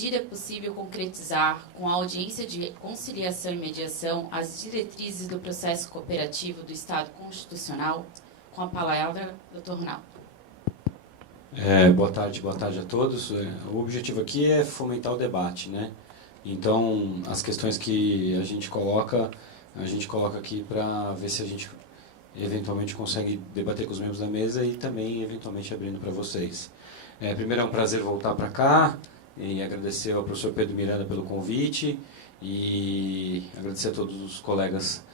medida é possível concretizar, com a audiência de conciliação e mediação, as diretrizes do processo cooperativo do Estado Constitucional? Com a palavra, Dr. Ronaldo. Boa tarde a todos. O objetivo aqui é fomentar o debate, né? Então, as questões que a gente coloca aqui para ver se a gente eventualmente consegue debater com os membros da mesa e também, eventualmente, abrindo para vocês. Primeiro, é um prazer voltar para cá e agradecer ao professor Pedro Miranda pelo convite e agradecer a todos os colegas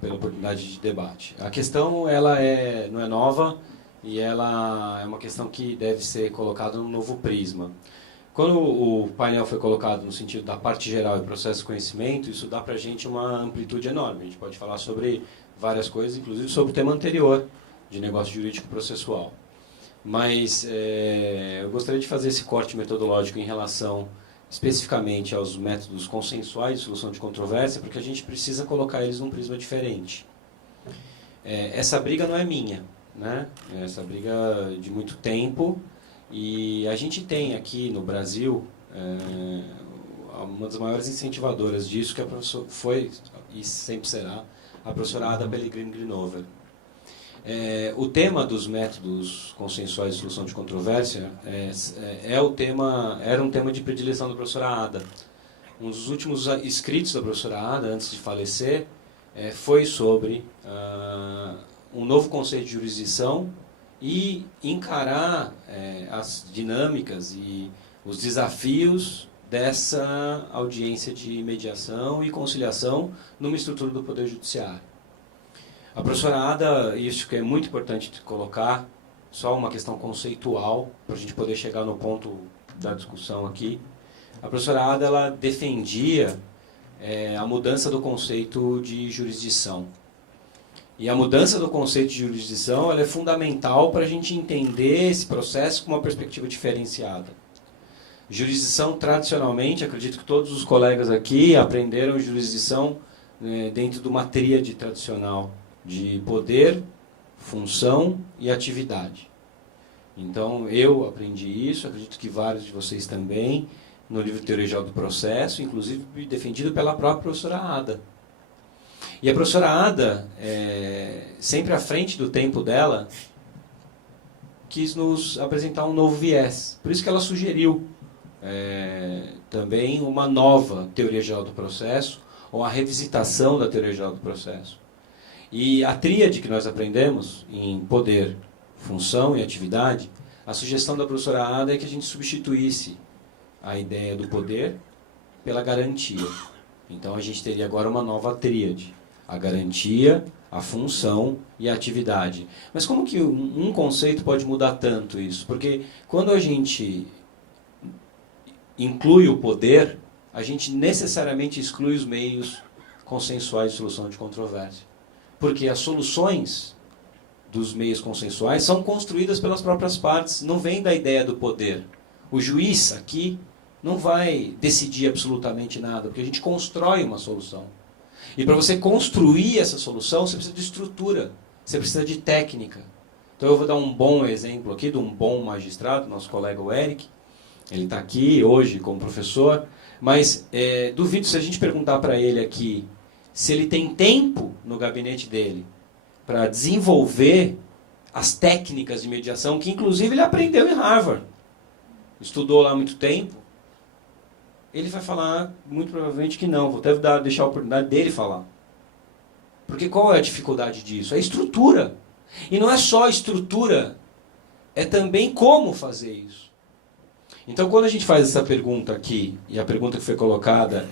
pela oportunidade de debate. A questão não é nova e ela é uma questão que deve ser colocada num novo prisma. Quando o painel foi colocado no sentido da parte geral e processo de conhecimento, isso dá para a gente uma amplitude enorme. A gente pode falar sobre várias coisas, inclusive sobre o tema anterior, de negócio jurídico processual. Mas eu gostaria de fazer esse corte metodológico em relação especificamente aos métodos consensuais de solução de controvérsia, porque a gente precisa colocar eles num prisma diferente. Essa briga não é minha, né? Essa briga de muito tempo, e a gente tem aqui no Brasil uma das maiores incentivadoras disso, que foi e sempre será a professora Ada Pellegrini Grinover. O tema dos métodos consensuais de solução de controvérsia era um tema de predileção da professora Ada. Um dos últimos escritos da professora Ada, antes de falecer, foi sobre um novo conceito de jurisdição e encarar as dinâmicas e os desafios dessa audiência de mediação e conciliação numa estrutura do Poder Judiciário. A professora Ada, isso que é muito importante de colocar, só uma questão conceitual, para a gente poder chegar no ponto da discussão aqui. A professora Ada, ela defendia a mudança do conceito de jurisdição. E a mudança do conceito de jurisdição ela é fundamental para a gente entender esse processo com uma perspectiva diferenciada. Jurisdição, tradicionalmente, acredito que todos os colegas aqui aprenderam jurisdição dentro de uma tríade tradicional de poder, função e atividade. Então, eu aprendi isso, acredito que vários de vocês também, no livro Teoria Geral do Processo, inclusive defendido pela própria professora Ada. E a professora Ada, sempre à frente do tempo dela, quis nos apresentar um novo viés. Por isso que ela sugeriu também uma nova Teoria Geral do Processo, ou a revisitação da Teoria Geral do Processo. E a tríade que nós aprendemos em poder, função e atividade, a sugestão da professora Ada é que a gente substituísse a ideia do poder pela garantia. Então a gente teria agora uma nova tríade. A garantia, a função e a atividade. Mas como que um conceito pode mudar tanto isso? Porque quando a gente inclui o poder, a gente necessariamente exclui os meios consensuais de solução de controvérsia. Porque as soluções dos meios consensuais são construídas pelas próprias partes, não vem da ideia do poder. O juiz aqui não vai decidir absolutamente nada, porque a gente constrói uma solução. E para você construir essa solução, você precisa de estrutura, você precisa de técnica. Então eu vou dar um bom exemplo aqui de um bom magistrado, nosso colega o Eric. Ele está aqui hoje como professor, mas duvido se a gente perguntar para ele aqui se ele tem tempo no gabinete dele para desenvolver as técnicas de mediação, que inclusive ele aprendeu em Harvard. Estudou lá há muito tempo. Ele vai falar, muito provavelmente, que não. Vou até deixar a oportunidade dele falar. Porque qual é a dificuldade disso? É a estrutura. E não é só a estrutura, é também como fazer isso. Então, quando a gente faz essa pergunta aqui, e a pergunta que foi colocada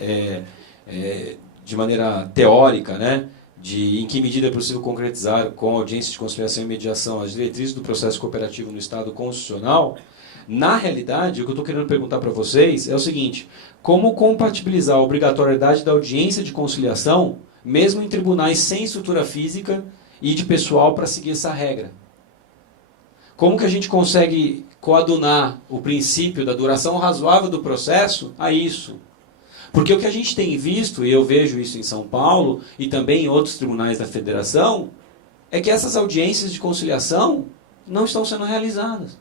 de maneira teórica, né, de em que medida é possível concretizar com audiência de conciliação e mediação as diretrizes do processo cooperativo no Estado constitucional, na realidade, o que eu estou querendo perguntar para vocês é o seguinte: como compatibilizar a obrigatoriedade da audiência de conciliação, mesmo em tribunais sem estrutura física e de pessoal para seguir essa regra? Como que a gente consegue coadunar o princípio da duração razoável do processo a isso? Porque o que a gente tem visto, e eu vejo isso em São Paulo e também em outros tribunais da federação, é que essas audiências de conciliação não estão sendo realizadas.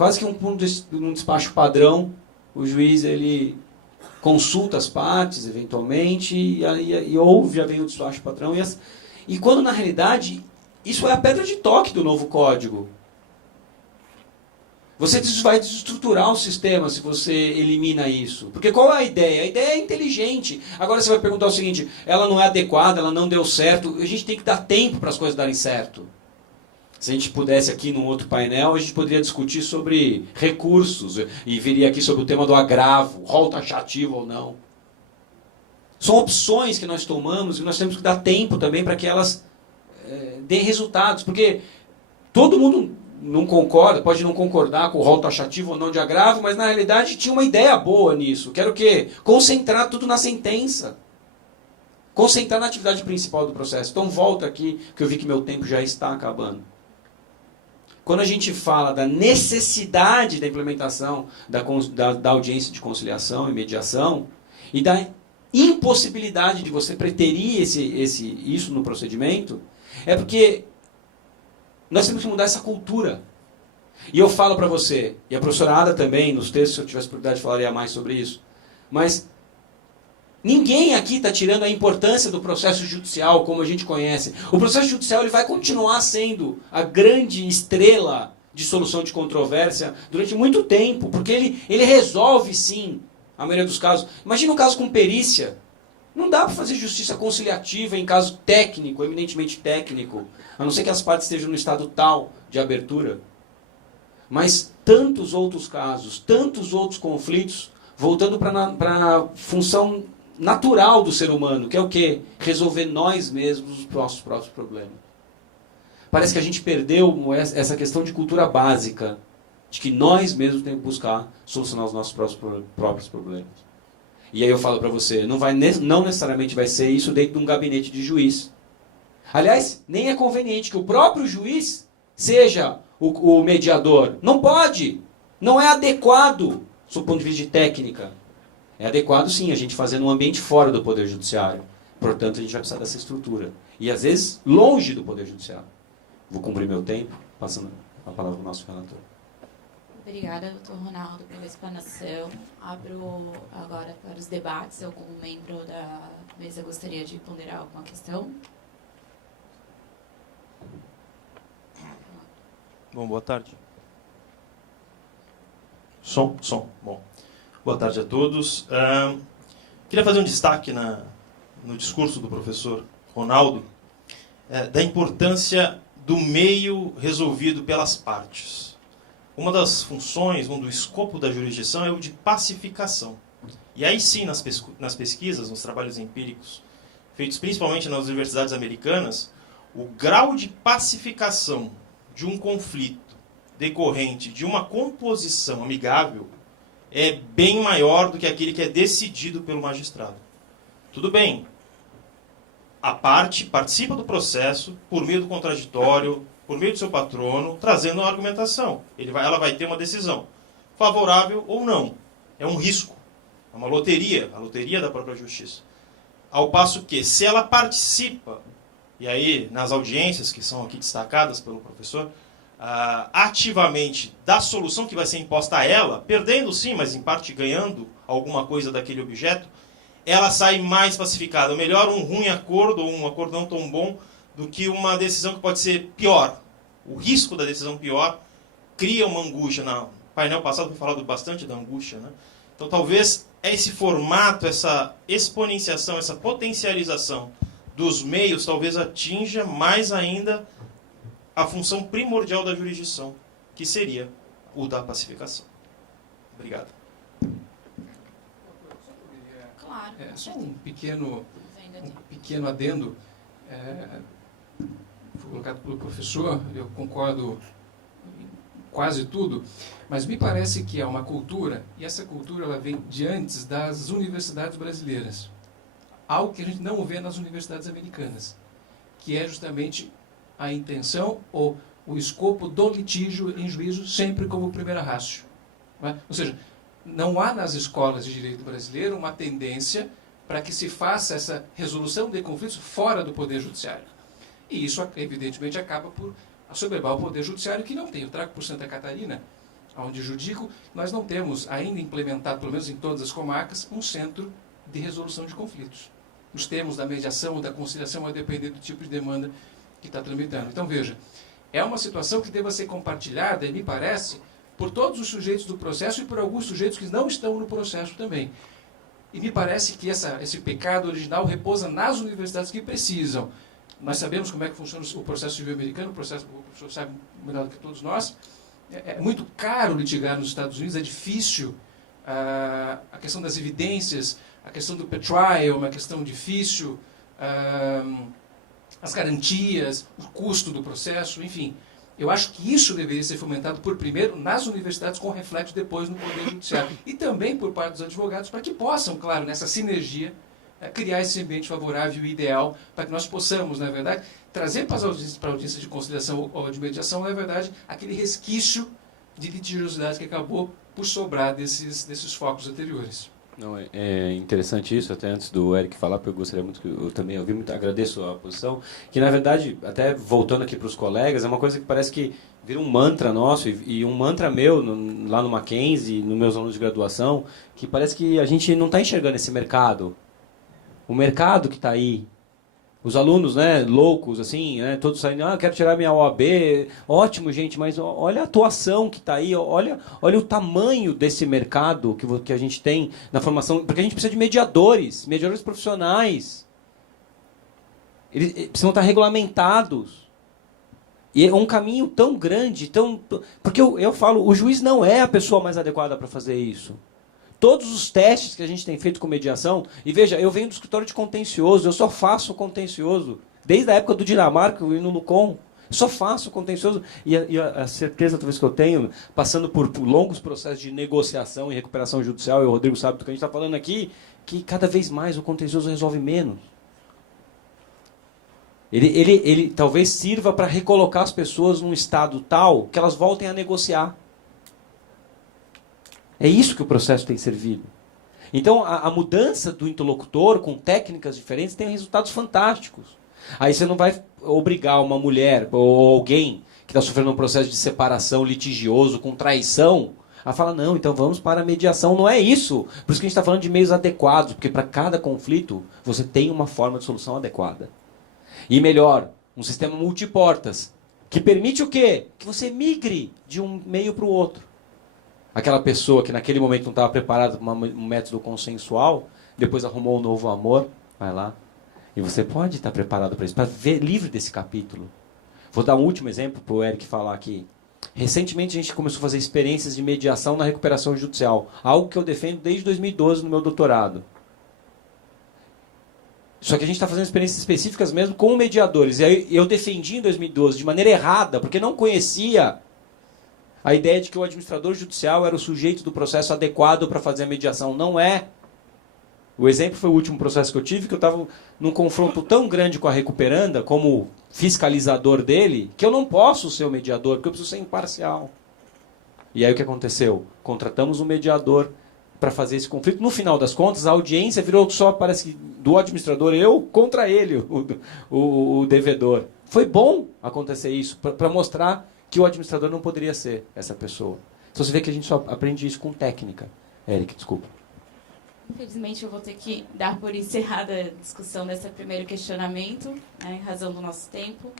quase que um despacho padrão, o juiz ele consulta as partes, eventualmente, e ouve, já vem o despacho padrão. E quando, na realidade, isso é a pedra de toque do novo código. Você vai desestruturar o sistema se você elimina isso. Porque qual é a ideia? A ideia é inteligente. Agora você vai perguntar o seguinte, ela não é adequada, ela não deu certo. A gente tem que dar tempo para as coisas darem certo. Se a gente pudesse aqui num outro painel, a gente poderia discutir sobre recursos. E viria aqui sobre o tema do agravo, rol taxativo ou não. São opções que nós tomamos e nós temos que dar tempo também para que elas deem resultados. Porque todo mundo não concorda, pode não concordar com o rol taxativo ou não de agravo, mas na realidade tinha uma ideia boa nisso. Que era o quê? Concentrar tudo na sentença. Concentrar na atividade principal do processo. Então volta aqui, que eu vi que meu tempo já está acabando. Quando a gente fala da necessidade da implementação da audiência de conciliação e mediação e da impossibilidade de você preterir isso no procedimento, é porque nós temos que mudar essa cultura. E eu falo para você, e a professora Ada também, nos textos, se eu tivesse oportunidade, falaria mais sobre isso, mas ninguém aqui está tirando a importância do processo judicial como a gente conhece. O processo judicial ele vai continuar sendo a grande estrela de solução de controvérsia durante muito tempo, porque ele resolve, sim, a maioria dos casos. Imagina um caso com perícia. Não dá para fazer justiça conciliativa em caso técnico, eminentemente técnico, a não ser que as partes estejam no estado tal de abertura. Mas tantos outros casos, tantos outros conflitos, voltando para a função natural do ser humano, que é o quê? Resolver nós mesmos os nossos próprios problemas. Parece que a gente perdeu essa questão de cultura básica, de que nós mesmos temos que buscar solucionar os nossos próprios problemas. E aí eu falo para você, não necessariamente vai ser isso dentro de um gabinete de juiz. Aliás, nem é conveniente que o próprio juiz seja o mediador. Não pode! Não é adequado, do ponto de vista de técnica. É adequado, sim, a gente fazer num ambiente fora do Poder Judiciário. Portanto, a gente vai precisar dessa estrutura. E, às vezes, longe do Poder Judiciário. Vou cumprir meu tempo, passando a palavra para o nosso relator. Obrigada, doutor Ronaldo, pela explanação. Abro agora para os debates. Algum membro da mesa gostaria de ponderar alguma questão? Bom, boa tarde. Som. Bom, boa tarde a todos. Queria fazer um destaque no discurso do professor Ronaldo da importância do meio resolvido pelas partes. Uma das funções, do escopo da jurisdição é o de pacificação. E aí sim, nas pesquisas, nos trabalhos empíricos, feitos principalmente nas universidades americanas, o grau de pacificação de um conflito decorrente de uma composição amigável é bem maior do que aquele que é decidido pelo magistrado. Tudo bem, a parte participa do processo por meio do contraditório, por meio do seu patrono, trazendo uma argumentação. Ela vai ter uma decisão, favorável ou não. É um risco, é uma loteria, a loteria da própria justiça. Ao passo que, se ela participa, e aí nas audiências que são aqui destacadas pelo professor, ativamente da solução que vai ser imposta a ela, perdendo sim, mas em parte ganhando alguma coisa daquele objeto, ela sai mais pacificada. Melhor um ruim acordo ou um acordo não tão bom do que uma decisão que pode ser pior. O risco da decisão pior cria uma angústia. No painel passado foi falado bastante da angústia, né? Então talvez esse formato, essa exponenciação, essa potencialização dos meios talvez atinja mais ainda a função primordial da jurisdição, que seria o da pacificação. Obrigado. Claro. Só um pequeno adendo. Foi colocado pelo professor, eu concordo em quase tudo, mas me parece que há uma cultura, e essa cultura ela vem de antes das universidades brasileiras. Algo que a gente não vê nas universidades americanas, que é justamente a intenção ou o escopo do litígio em juízo sempre como primeira ratio. Não é? Ou seja, não há nas escolas de direito brasileiro uma tendência para que se faça essa resolução de conflitos fora do Poder Judiciário. E isso, evidentemente, acaba por assoberbar o Poder Judiciário, que não tem. Eu trago por Santa Catarina, onde judico, nós não temos ainda implementado, pelo menos em todas as comarcas, um centro de resolução de conflitos. Os termos da mediação ou da conciliação vai depender do tipo de demanda que está tramitando. Então, veja, é uma situação que deva ser compartilhada, e me parece, por todos os sujeitos do processo e por alguns sujeitos que não estão no processo também. E me parece que esse pecado original repousa nas universidades que precisam. Nós sabemos como é que funciona o processo civil americano, o professor sabe melhor do que todos nós. É muito caro litigar nos Estados Unidos, é difícil. A questão das evidências, a questão do pretrial é uma questão difícil, as garantias, o custo do processo, enfim. Eu acho que isso deveria ser fomentado por primeiro nas universidades, com reflexo depois no Poder Judiciário. E também por parte dos advogados, para que possam, claro, nessa sinergia, criar esse ambiente favorável e ideal, para que nós possamos, na verdade, trazer para a audiência de conciliação ou de mediação, na verdade, aquele resquício de litigiosidade que acabou por sobrar desses focos anteriores. Não, é interessante isso, até antes do Eric falar, porque eu gostaria muito, eu também ouvi muito, agradeço a posição, que na verdade, até voltando aqui para os colegas, é uma coisa que parece que vira um mantra nosso, e um mantra meu, lá no Mackenzie, nos meus alunos de graduação, que parece que a gente não está enxergando esse mercado. O mercado que está aí, os alunos, né, loucos, assim, né, todos saindo, quero tirar minha OAB, ótimo, gente, mas olha a atuação que está aí, olha o tamanho desse mercado que a gente tem na formação, porque a gente precisa de mediadores profissionais. Eles precisam estar regulamentados. E é um caminho tão grande, porque eu falo, o juiz não é a pessoa mais adequada para fazer isso. Todos os testes que a gente tem feito com mediação, e veja, eu venho do escritório de contencioso, eu só faço contencioso, desde a época do Dinamarca e no Lucon, só faço contencioso, e a certeza talvez que eu tenho, passando por longos processos de negociação e recuperação judicial, e o Rodrigo sabe do que a gente está falando aqui, que cada vez mais o contencioso resolve menos. Ele talvez sirva para recolocar as pessoas num estado tal que elas voltem a negociar. É isso que o processo tem servido. Então, a mudança do interlocutor com técnicas diferentes tem resultados fantásticos. Aí você não vai obrigar uma mulher ou alguém que está sofrendo um processo de separação litigioso com traição a falar, não, então vamos para a mediação. Não é isso. Por isso que a gente está falando de meios adequados, porque para cada conflito você tem uma forma de solução adequada. E melhor, um sistema multiportas, que permite o quê? Que você migre de um meio para o outro. Aquela pessoa que naquele momento não estava preparada para um método consensual, depois arrumou um novo amor, vai lá. E você pode estar preparado para isso, para ver livre desse capítulo. Vou dar um último exemplo para o Eric falar aqui. Recentemente a gente começou a fazer experiências de mediação na recuperação judicial, algo que eu defendo desde 2012 no meu doutorado. Só que a gente está fazendo experiências específicas mesmo com mediadores. E aí eu defendi em 2012 de maneira errada, porque não conhecia a ideia de que o administrador judicial era o sujeito do processo adequado para fazer a mediação. Não é. O exemplo foi o último processo que eu tive, que eu estava num confronto tão grande com a recuperanda, como fiscalizador dele, que eu não posso ser o mediador, porque eu preciso ser imparcial. E aí o que aconteceu? Contratamos um mediador para fazer esse conflito. No final das contas, a audiência virou só, parece que, do administrador, eu contra ele, o devedor. Foi bom acontecer isso, para mostrar que o administrador não poderia ser essa pessoa. Então você vê que a gente só aprende isso com técnica. Eric, desculpa. Infelizmente, eu vou ter que dar por encerrada a discussão desse primeiro questionamento, né, em razão do nosso tempo.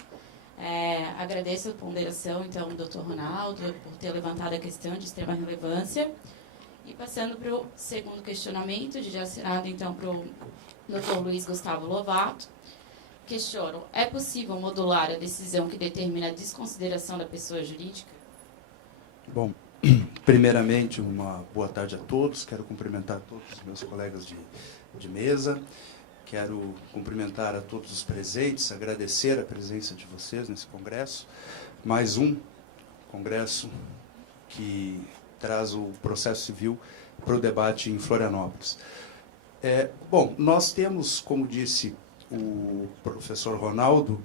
Agradeço a ponderação, então, do Dr. Ronaldo, por ter levantado a questão de extrema relevância. E passando para o segundo questionamento, direcionado, então, para o Dr. Luiz Gustavo Lovato. Questiono, é possível modular a decisão que determina a desconsideração da pessoa jurídica? Bom, primeiramente, uma boa tarde a todos. Quero cumprimentar todos os meus colegas de mesa. Quero cumprimentar a todos os presentes, agradecer a presença de vocês nesse congresso. Mais um congresso que traz o processo civil para o debate em Florianópolis. Bom, nós temos, como disse o professor Ronaldo,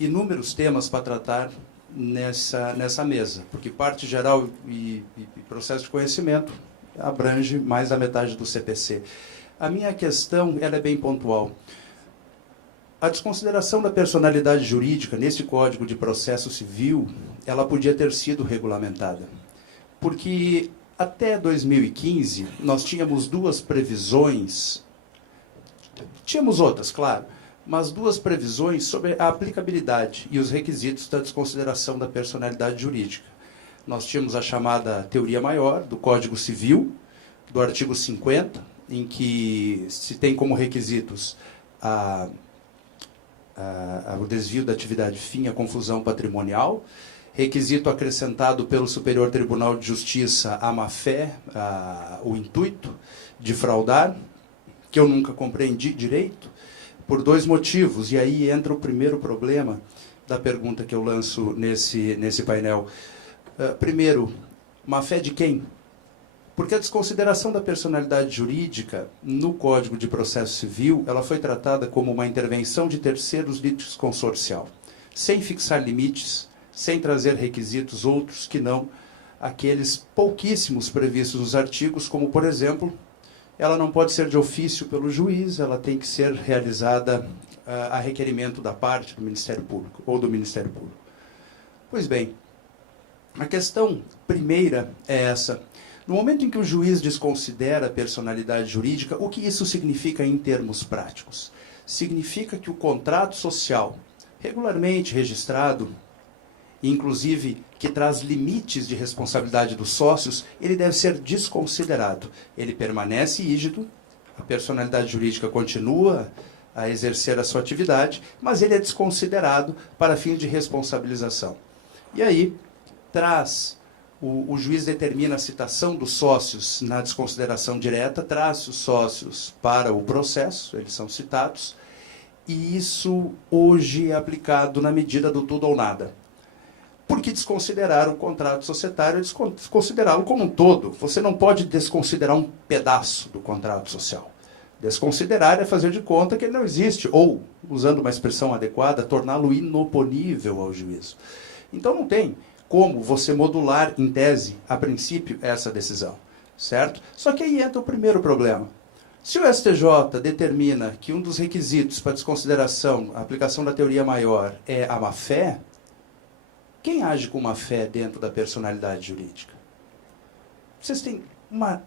inúmeros temas para tratar nessa mesa, porque parte geral e processo de conhecimento abrange mais da metade do CPC. A minha questão ela é bem pontual. a desconsideração da personalidade jurídica nesse Código de Processo Civil, ela podia ter sido regulamentada. Porque até 2015 nós tínhamos duas previsões, tínhamos outras, claro, mas duas previsões sobre a aplicabilidade e os requisitos da desconsideração da personalidade jurídica. Nós tínhamos a chamada teoria maior do Código Civil, do artigo 50, em que se tem como requisitos o desvio da atividade fim, a confusão patrimonial, requisito acrescentado pelo Superior Tribunal de Justiça, a má-fé, o intuito de fraudar, que eu nunca compreendi direito, por dois motivos. E aí entra o primeiro problema da pergunta que eu lanço nesse painel. Primeiro, má-fé de quem? Porque a desconsideração da personalidade jurídica no Código de Processo Civil, ela foi tratada como uma intervenção de terceiros litisconsorcial, sem fixar limites, sem trazer requisitos outros que não aqueles pouquíssimos previstos nos artigos, como, por exemplo, ela não pode ser de ofício pelo juiz, ela tem que ser realizada a requerimento da parte do Ministério Público ou do Ministério Público. Pois bem, a questão primeira é essa. No momento em que o juiz desconsidera a personalidade jurídica, o que isso significa em termos práticos? Significa que o contrato social, regularmente registrado, inclusive que traz limites de responsabilidade dos sócios, ele deve ser desconsiderado. Ele permanece rígido, a personalidade jurídica continua a exercer a sua atividade, mas ele é desconsiderado para fins de responsabilização. E aí, o juiz determina a citação dos sócios na desconsideração direta, traz os sócios para o processo, eles são citados, e isso hoje é aplicado na medida do tudo ou nada. Porque desconsiderar o contrato societário é desconsiderá-lo como um todo. Você não pode desconsiderar um pedaço do contrato social. Desconsiderar é fazer de conta que ele não existe, ou, usando uma expressão adequada, torná-lo inoponível ao juízo. Então não tem como você modular, em tese, a princípio, essa decisão, certo? Só que aí entra o primeiro problema. Se o STJ determina que um dos requisitos para desconsideração, a aplicação da teoria maior, é a má-fé, quem age com má-fé dentro da personalidade jurídica? Vocês têm uma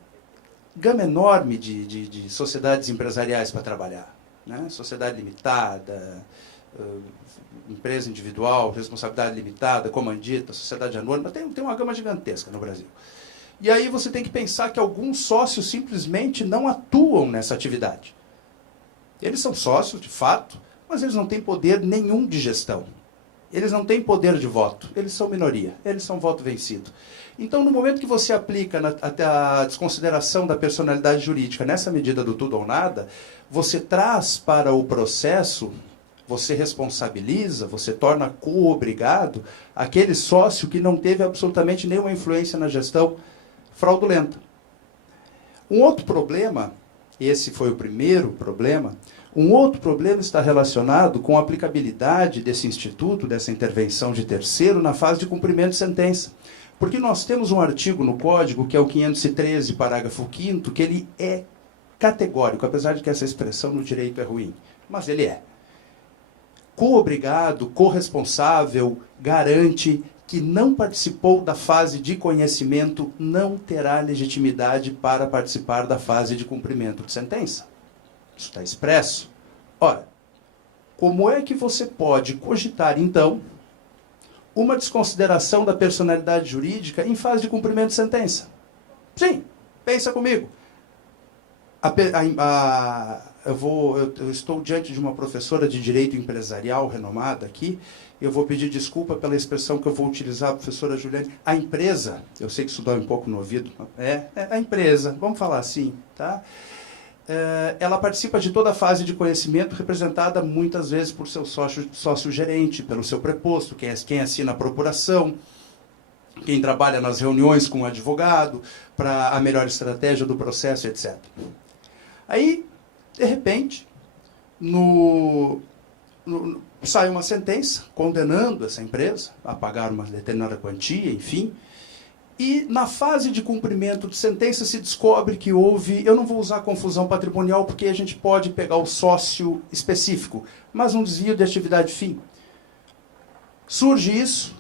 gama enorme de sociedades empresariais para trabalhar, né? Sociedade limitada, empresa individual, responsabilidade limitada, comandita, sociedade anônima, tem uma gama gigantesca no Brasil. E aí você tem que pensar que alguns sócios simplesmente não atuam nessa atividade. Eles são sócios, de fato, mas eles não têm poder nenhum de gestão. Eles não têm poder de voto, eles são minoria, eles são voto vencido. Então, no momento que você aplica até a desconsideração da personalidade jurídica nessa medida do tudo ou nada, você traz para o processo, você responsabiliza, você torna co-obrigado aquele sócio que não teve absolutamente nenhuma influência na gestão fraudulenta. Um outro problema, esse foi o primeiro problema, um outro problema está relacionado com a aplicabilidade desse instituto, dessa intervenção de terceiro, na fase de cumprimento de sentença. Porque nós temos um artigo no Código, que é o 513, parágrafo 5º, que ele é categórico, apesar de que essa expressão no direito é ruim, mas ele é. Co-obrigado, corresponsável, garante que não participou da fase de conhecimento não terá legitimidade para participar da fase de cumprimento de sentença. Isso está expresso. Ora, como é que você pode cogitar, então, uma desconsideração da personalidade jurídica em fase de cumprimento de sentença? Sim, pensa comigo. Eu estou diante de uma professora de direito empresarial renomada aqui. Eu vou pedir desculpa pela expressão que eu vou utilizar, professora Juliane. A empresa, eu sei que isso dói um pouco no ouvido, a empresa, vamos falar assim, tá? Ela participa de toda a fase de conhecimento, representada muitas vezes por seu sócio-gerente, pelo seu preposto, quem assina a procuração, quem trabalha nas reuniões com o advogado, para a melhor estratégia do processo, etc. Aí, de repente, sai uma sentença condenando essa empresa a pagar uma determinada quantia, enfim, E na fase de cumprimento de sentença se descobre que houve, eu não vou usar confusão patrimonial porque a gente pode pegar o sócio específico, mas um desvio de atividade fim. Surge isso,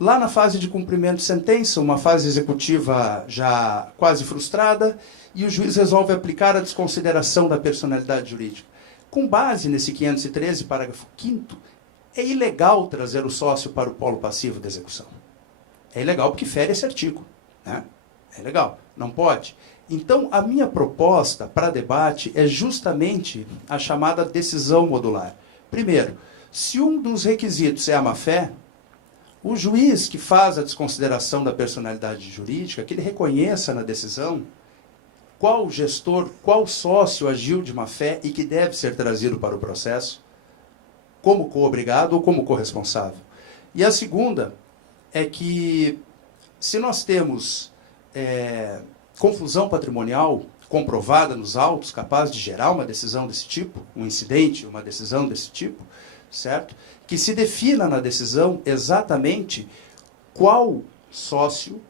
lá na fase de cumprimento de sentença, uma fase executiva já quase frustrada, e o juiz resolve aplicar a desconsideração da personalidade jurídica. Com base nesse 513, parágrafo 5º, é ilegal trazer o sócio para o polo passivo da execução. É ilegal porque fere esse artigo, né? É ilegal, não pode. Então, a minha proposta para debate é justamente a chamada decisão modular. Primeiro, se um dos requisitos é a má-fé, o juiz que faz a desconsideração da personalidade jurídica, que ele reconheça na decisão qual gestor, qual sócio agiu de má-fé e que deve ser trazido para o processo, como co-obrigado ou como corresponsável. E a segunda é que, se nós temos confusão patrimonial comprovada nos autos, capaz de gerar uma decisão desse tipo, um incidente, uma decisão desse tipo, certo? Que se defina na decisão exatamente qual sócio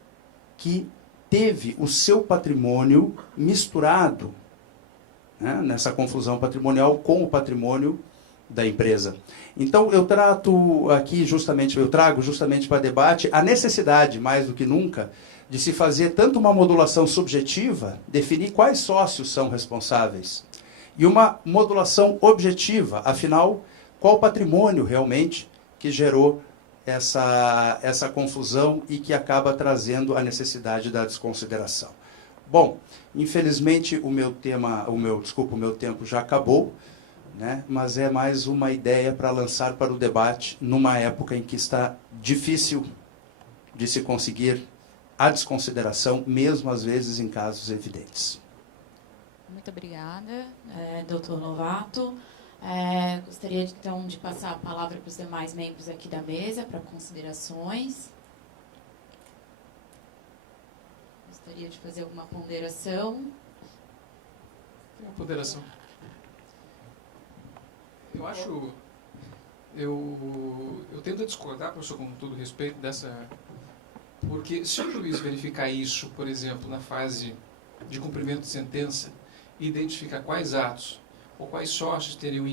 que teve o seu patrimônio misturado, né, nessa confusão patrimonial com o patrimônio da empresa. Então, eu trago justamente para debate a necessidade, mais do que nunca, de se fazer tanto uma modulação subjetiva, definir quais sócios são responsáveis, e uma modulação objetiva, afinal, qual patrimônio realmente que gerou essa confusão e que acaba trazendo a necessidade da desconsideração. Bom, infelizmente o meu tempo já acabou, né? Mas é mais uma ideia para lançar para o debate numa época em que está difícil de se conseguir a desconsideração, mesmo às vezes em casos evidentes. Muito obrigada, doutor Lovato. Gostaria, então, de passar a palavra para os demais membros aqui da mesa, para considerações. Gostaria de fazer alguma ponderação. Uma ponderação. Eu tento discordar, professor, com todo respeito dessa... Porque se o juiz verificar isso, por exemplo, na fase de cumprimento de sentença, e identificar quais atos ou quais sócios teriam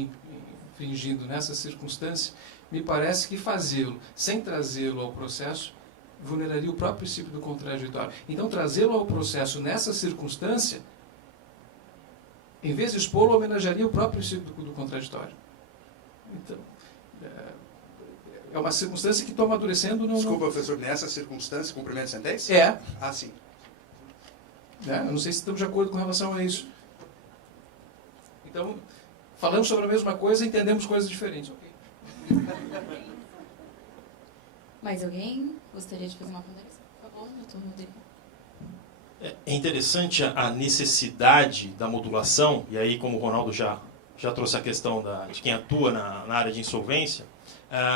infringido nessa circunstância, me parece que fazê-lo sem trazê-lo ao processo vulneraria o próprio princípio do contraditório. Então, trazê-lo ao processo nessa circunstância, em vez de expô-lo, homenagearia o próprio princípio do contraditório. Então, é uma circunstância que estou amadurecendo... Desculpa, professor, nessa circunstância, cumprimento de sentença? É. Ah, sim. Eu não sei se estamos de acordo com relação a isso. Então, falamos sobre a mesma coisa e entendemos coisas diferentes. Okay? Mais alguém gostaria de fazer uma ponderação? Por favor, doutor Rodrigo. É interessante a necessidade da modulação, e aí, como o Ronaldo já trouxe a questão de quem atua na área de insolvência.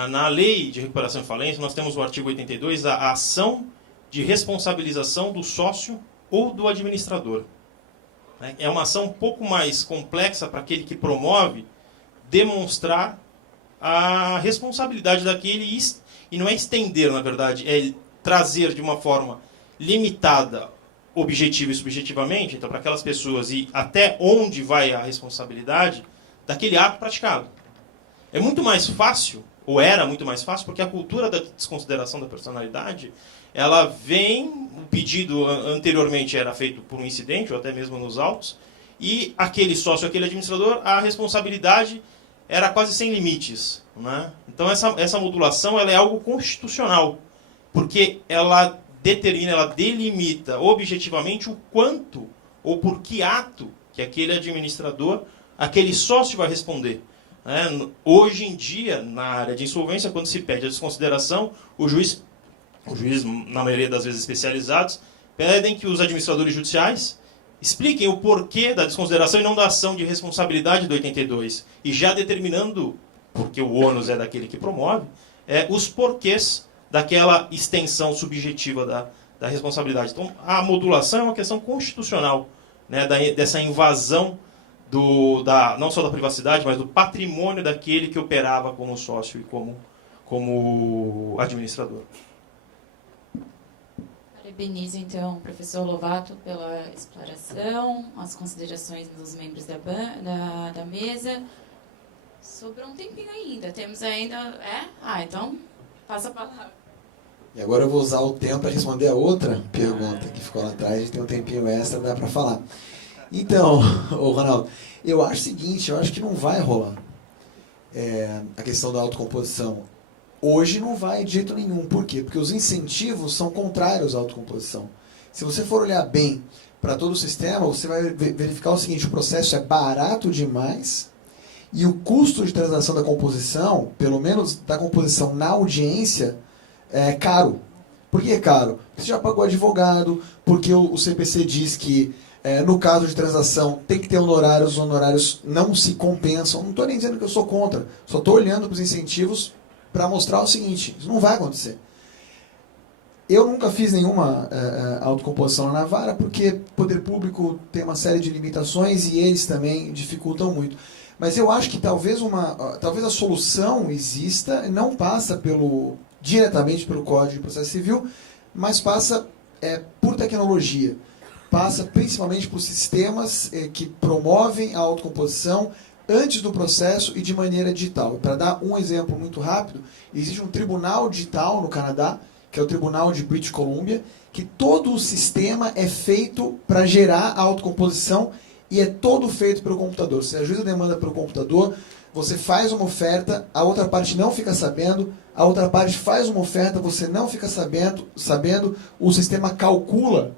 Na Lei de Recuperação e Falência, nós temos o artigo 82, a ação de responsabilização do sócio ou do administrador. É uma ação um pouco mais complexa para aquele que promove demonstrar a responsabilidade daquele, e não é estender, na verdade, é trazer de uma forma limitada, objetiva e subjetivamente, então para aquelas pessoas, e até onde vai a responsabilidade daquele ato praticado. É muito mais fácil, ou era muito mais fácil, porque a cultura da desconsideração da personalidade, ela vem, o pedido anteriormente era feito por um incidente, ou até mesmo nos autos, e aquele sócio, aquele administrador, a responsabilidade era quase sem limites, né? Então essa modulação ela é algo constitucional, porque ela determina, ela delimita objetivamente o quanto ou por que ato que aquele administrador, aquele sócio vai responder. Hoje em dia, na área de insolvência, quando se pede a desconsideração, o juiz, na maioria das vezes especializados, pedem que os administradores judiciais expliquem o porquê da desconsideração e não da ação de responsabilidade do 82. E já determinando, porque o ônus é daquele que promove, os porquês daquela extensão subjetiva da responsabilidade. Então, a modulação é uma questão constitucional, né, dessa invasão não só da privacidade, mas do patrimônio daquele que operava como sócio e como administrador. Parabenizo, então, o professor Lovato pela exploração, as considerações dos membros da mesa. Sobrou um tempinho ainda. Temos ainda... então, passa a palavra. E agora eu vou usar o tempo para responder a outra pergunta que ficou lá atrás. A gente tem um tempinho extra, dá para falar. Então, Ronaldo, eu acho o seguinte, eu acho que não vai rolar a questão da autocomposição. Hoje não vai de jeito nenhum. Por quê? Porque os incentivos são contrários à autocomposição. Se você for olhar bem para todo o sistema, você vai verificar o seguinte, o processo é barato demais e o custo de transação da composição, pelo menos da composição na audiência, é caro. Por que é caro? Porque você já pagou advogado, porque o CPC diz que no caso de transação tem que ter honorários, os honorários não se compensam. Não estou nem dizendo que eu sou contra, só estou olhando para os incentivos para mostrar o seguinte, isso não vai acontecer. Eu nunca fiz nenhuma autocomposição na vara, porque o poder público tem uma série de limitações e eles também dificultam muito. Mas eu acho que talvez a solução exista, não passa diretamente pelo Código de Processo Civil, mas passa por tecnologia. Passa principalmente por sistemas que promovem a autocomposição antes do processo e de maneira digital. Para dar um exemplo muito rápido, existe um tribunal digital no Canadá, que é o Tribunal de British Columbia, que todo o sistema é feito para gerar a autocomposição e é todo feito pelo computador. Você ajuiza a demanda pelo computador, você faz uma oferta, a outra parte não fica sabendo, a outra parte faz uma oferta, você não fica sabendo, o sistema calcula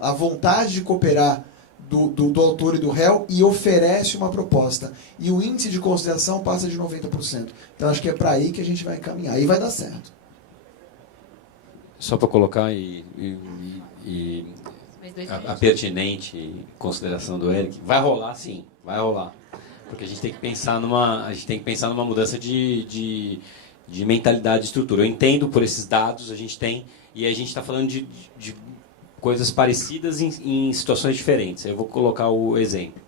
a vontade de cooperar do autor e do réu e oferece uma proposta. E o índice de consideração passa de 90%. Então acho que é para aí que a gente vai caminhar. Aí vai dar certo. Só para colocar a pertinente consideração do Eric, vai rolar sim, vai rolar. Porque a gente tem que pensar numa mudança de mentalidade, de estrutura. Eu entendo por esses dados, a gente tem, e a gente está falando de coisas parecidas em situações diferentes. Eu vou colocar o exemplo.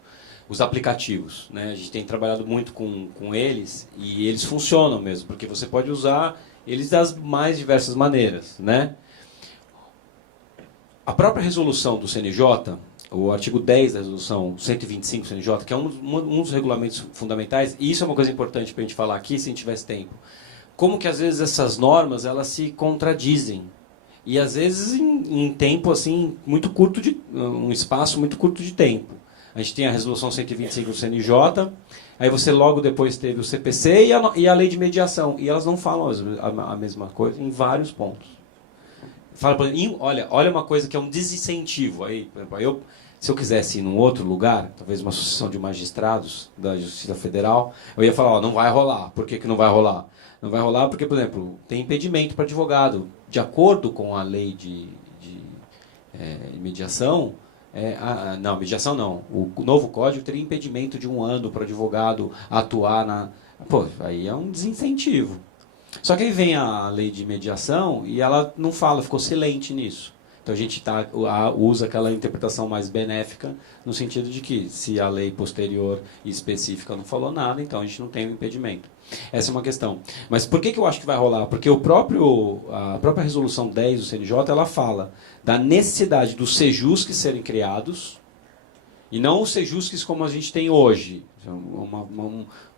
Os aplicativos, né? A gente tem trabalhado muito com eles e eles funcionam mesmo, porque você pode usar eles das mais diversas maneiras, né? A própria resolução do CNJ, o artigo 10 da resolução 125 do CNJ, que é um dos regulamentos fundamentais, e isso é uma coisa importante para a gente falar aqui, se a gente tivesse tempo. Como que às vezes essas normas elas se contradizem. E às vezes em tempo assim muito curto um espaço muito curto de tempo. A gente tem a resolução 125 do CNJ, aí você logo depois teve o CPC e a lei de mediação, e elas não falam a mesma coisa em vários pontos. Fala, olha uma coisa que é um desincentivo aí, se eu quisesse ir num outro lugar, talvez uma associação de magistrados da Justiça Federal, eu ia falar, não vai rolar. Por que não vai rolar? Não vai rolar porque, por exemplo, tem impedimento para advogado. De acordo com a lei de mediação, mediação não. O novo código teria impedimento de 1 ano para o advogado atuar na... Pô, aí é um desincentivo. Só que aí vem a lei de mediação e ela não fala, ficou silente nisso. Então a gente usa aquela interpretação mais benéfica, no sentido de que se a lei posterior e específica não falou nada, então a gente não tem o impedimento. Essa é uma questão. Mas por que eu acho que vai rolar? Porque a própria resolução 10 do CNJ, ela fala da necessidade dos sejusques serem criados, e não os sejusques como a gente tem hoje,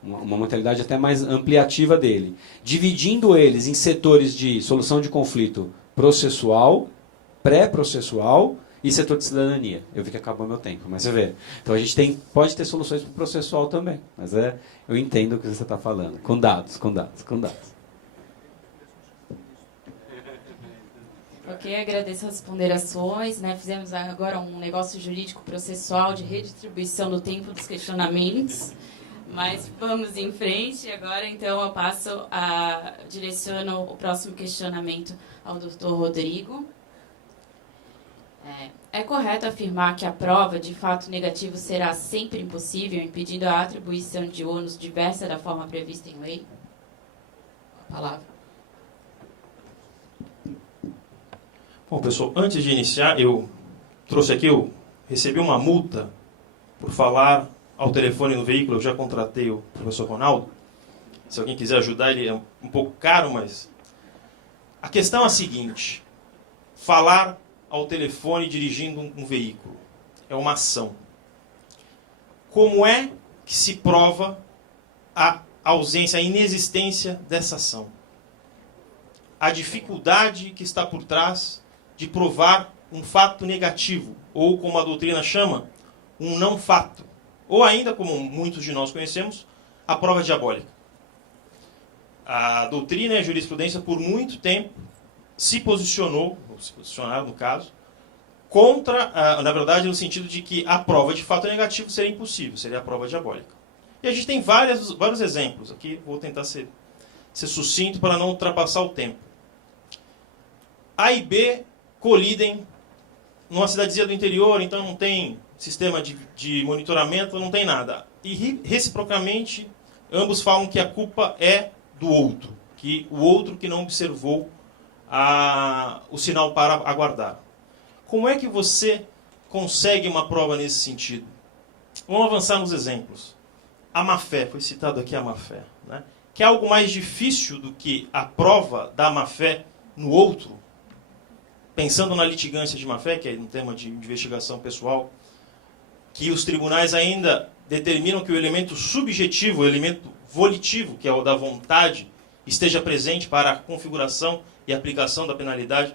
uma mentalidade até mais ampliativa dele, dividindo eles em setores de solução de conflito processual, pré-processual e setor de cidadania. Eu vi que acabou meu tempo, mas você vê. Então a gente pode ter soluções para o processual também, mas eu entendo o que você está falando, com dados. Ok, agradeço as ponderações, né? Fizemos agora um negócio jurídico processual de redistribuição do tempo dos questionamentos, mas vamos em frente. Agora, então, eu direciono o próximo questionamento ao Dr. Rodrigo. É correto afirmar que a prova de fato negativo será sempre impossível, impedindo a atribuição de ônus diversa da forma prevista em lei? A palavra. Bom, pessoal, antes de iniciar, eu recebi uma multa por falar ao telefone no veículo. Eu já contratei o professor Ronaldo. Se alguém quiser ajudar, ele é um pouco caro, mas... A questão é a seguinte. falar ao telefone dirigindo um veículo. É uma ação. Como é que se prova a ausência, a inexistência dessa ação? A dificuldade que está por trás de provar um fato negativo, ou como a doutrina chama, um não fato. Ou ainda, como muitos de nós conhecemos, a prova diabólica. A doutrina e a jurisprudência, por muito tempo, se posicionaram, no caso, contra, na verdade, no sentido de que a prova de fato negativo seria impossível, seria a prova diabólica. E a gente tem vários exemplos. Aqui vou tentar ser sucinto para não ultrapassar o tempo. A e B colidem numa cidadezinha do interior, então não tem sistema de monitoramento, não tem nada. E reciprocamente, ambos falam que a culpa é do outro, que o outro que não observou o sinal para aguardar. Como é que você consegue uma prova nesse sentido? Vamos avançar nos exemplos. A má-fé, foi citado aqui a má-fé, né? Que é algo mais difícil do que a prova da má-fé no outro. Pensando na litigância de má-fé, que é um tema de investigação pessoal, que os tribunais ainda determinam que o elemento subjetivo, o elemento volitivo, que é o da vontade, esteja presente para a configuração e aplicação da penalidade.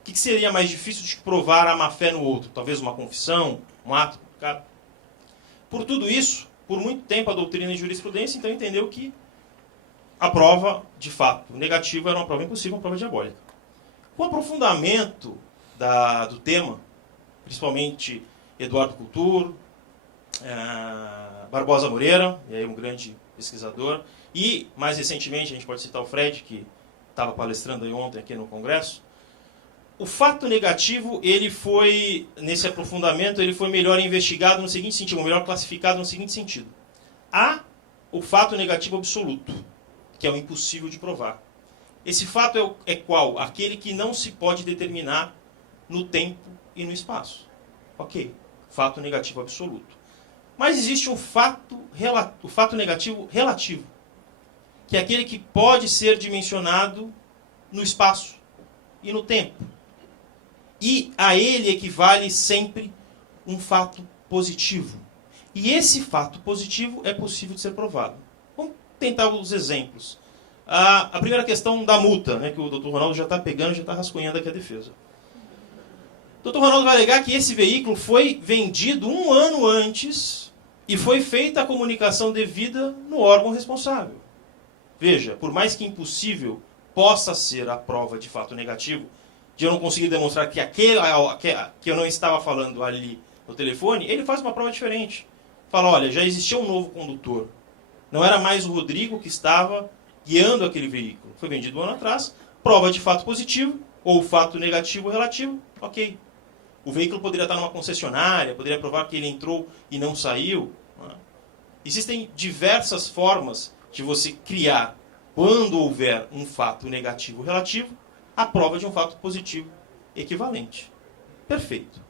O que seria mais difícil de provar a má-fé no outro? Talvez uma confissão, um ato complicado. Por tudo isso, por muito tempo a doutrina e a jurisprudência então entendeu que a prova, de fato, negativa era uma prova impossível, uma prova diabólica. Com o aprofundamento do tema, principalmente Eduardo Couture, Barbosa Moreira, e aí um grande pesquisador, e, mais recentemente, a gente pode citar o Fred, que estava palestrando aí ontem aqui no Congresso. O fato negativo, ele foi, nesse aprofundamento, ele foi melhor investigado no seguinte sentido, ou melhor classificado no seguinte sentido. Há o fato negativo absoluto, que é o impossível de provar. Esse fato é qual? Aquele que não se pode determinar no tempo e no espaço. Ok, fato negativo absoluto. Mas existe o fato negativo relativo, que é aquele que pode ser dimensionado no espaço e no tempo. E a ele equivale sempre um fato positivo. E esse fato positivo é possível de ser provado. Vamos tentar os exemplos. A primeira questão da multa, né, que o Dr. Ronaldo já está pegando, já está rascunhando aqui a defesa. O Dr. Ronaldo vai alegar que esse veículo foi vendido 1 ano antes e foi feita a comunicação devida no órgão responsável. Veja, por mais que impossível possa ser a prova de fato negativo, de eu não conseguir demonstrar que que eu não estava falando ali no telefone, ele faz uma prova diferente. Fala, olha, já existia um novo condutor. Não era mais o Rodrigo que estava guiando aquele veículo. Foi vendido 1 ano atrás, prova de fato positivo, ou fato negativo relativo, ok. O veículo poderia estar numa concessionária, poderia provar que ele entrou e não saiu. Existem diversas formas de você criar, quando houver um fato negativo relativo, a prova de um fato positivo equivalente. Perfeito.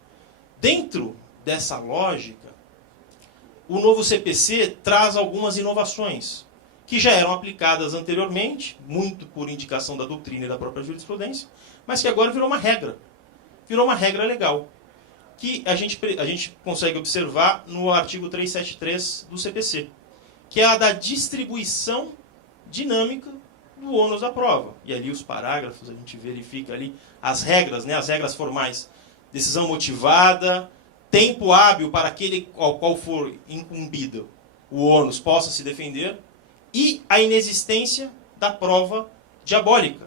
Dentro dessa lógica, o novo CPC traz algumas inovações que já eram aplicadas anteriormente, muito por indicação da doutrina e da própria jurisprudência, mas que agora virou uma regra. Virou uma regra legal, que a gente consegue observar no artigo 373 do CPC, que é a da distribuição dinâmica do ônus da prova. E ali os parágrafos, a gente verifica ali as regras, né, as regras formais. Decisão motivada, tempo hábil para aquele ao qual for incumbido o ônus possa se defender, e a inexistência da prova diabólica.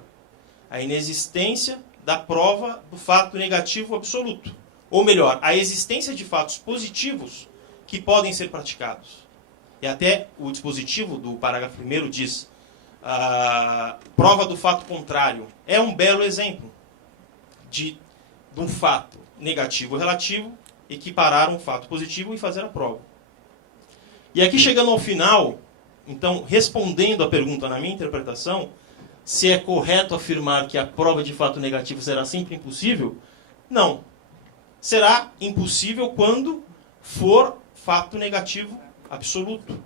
A inexistência da prova do fato negativo absoluto. Ou melhor, a existência de fatos positivos que podem ser praticados. E até o dispositivo do parágrafo 1º diz: a prova do fato contrário. É um belo exemplo de um fato negativo relativo equiparar um fato positivo e fazer a prova. E aqui, chegando ao final, então, respondendo à pergunta na minha interpretação, se é correto afirmar que a prova de fato negativo será sempre impossível? Não. Será impossível quando for fato negativo absoluto.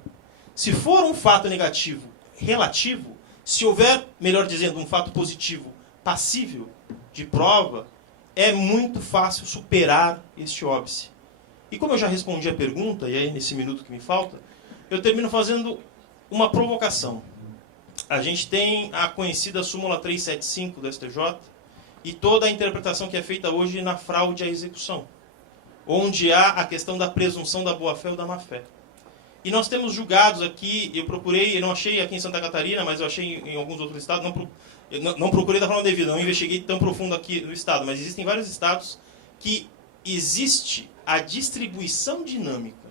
Se for um fato negativo relativo, se houver, melhor dizendo, um fato positivo passível de prova, é muito fácil superar este óbice. E como eu já respondi a pergunta, e aí nesse minuto que me falta, eu termino fazendo uma provocação. A gente tem a conhecida súmula 375 do STJ e toda a interpretação que é feita hoje na fraude à execução, onde há a questão da presunção da boa-fé ou da má-fé. E nós temos julgados aqui, eu procurei, eu não achei aqui em Santa Catarina, mas eu achei em alguns outros estados, não procurei da forma devida, não investiguei tão profundo aqui no estado, mas existem vários estados que existe a distribuição dinâmica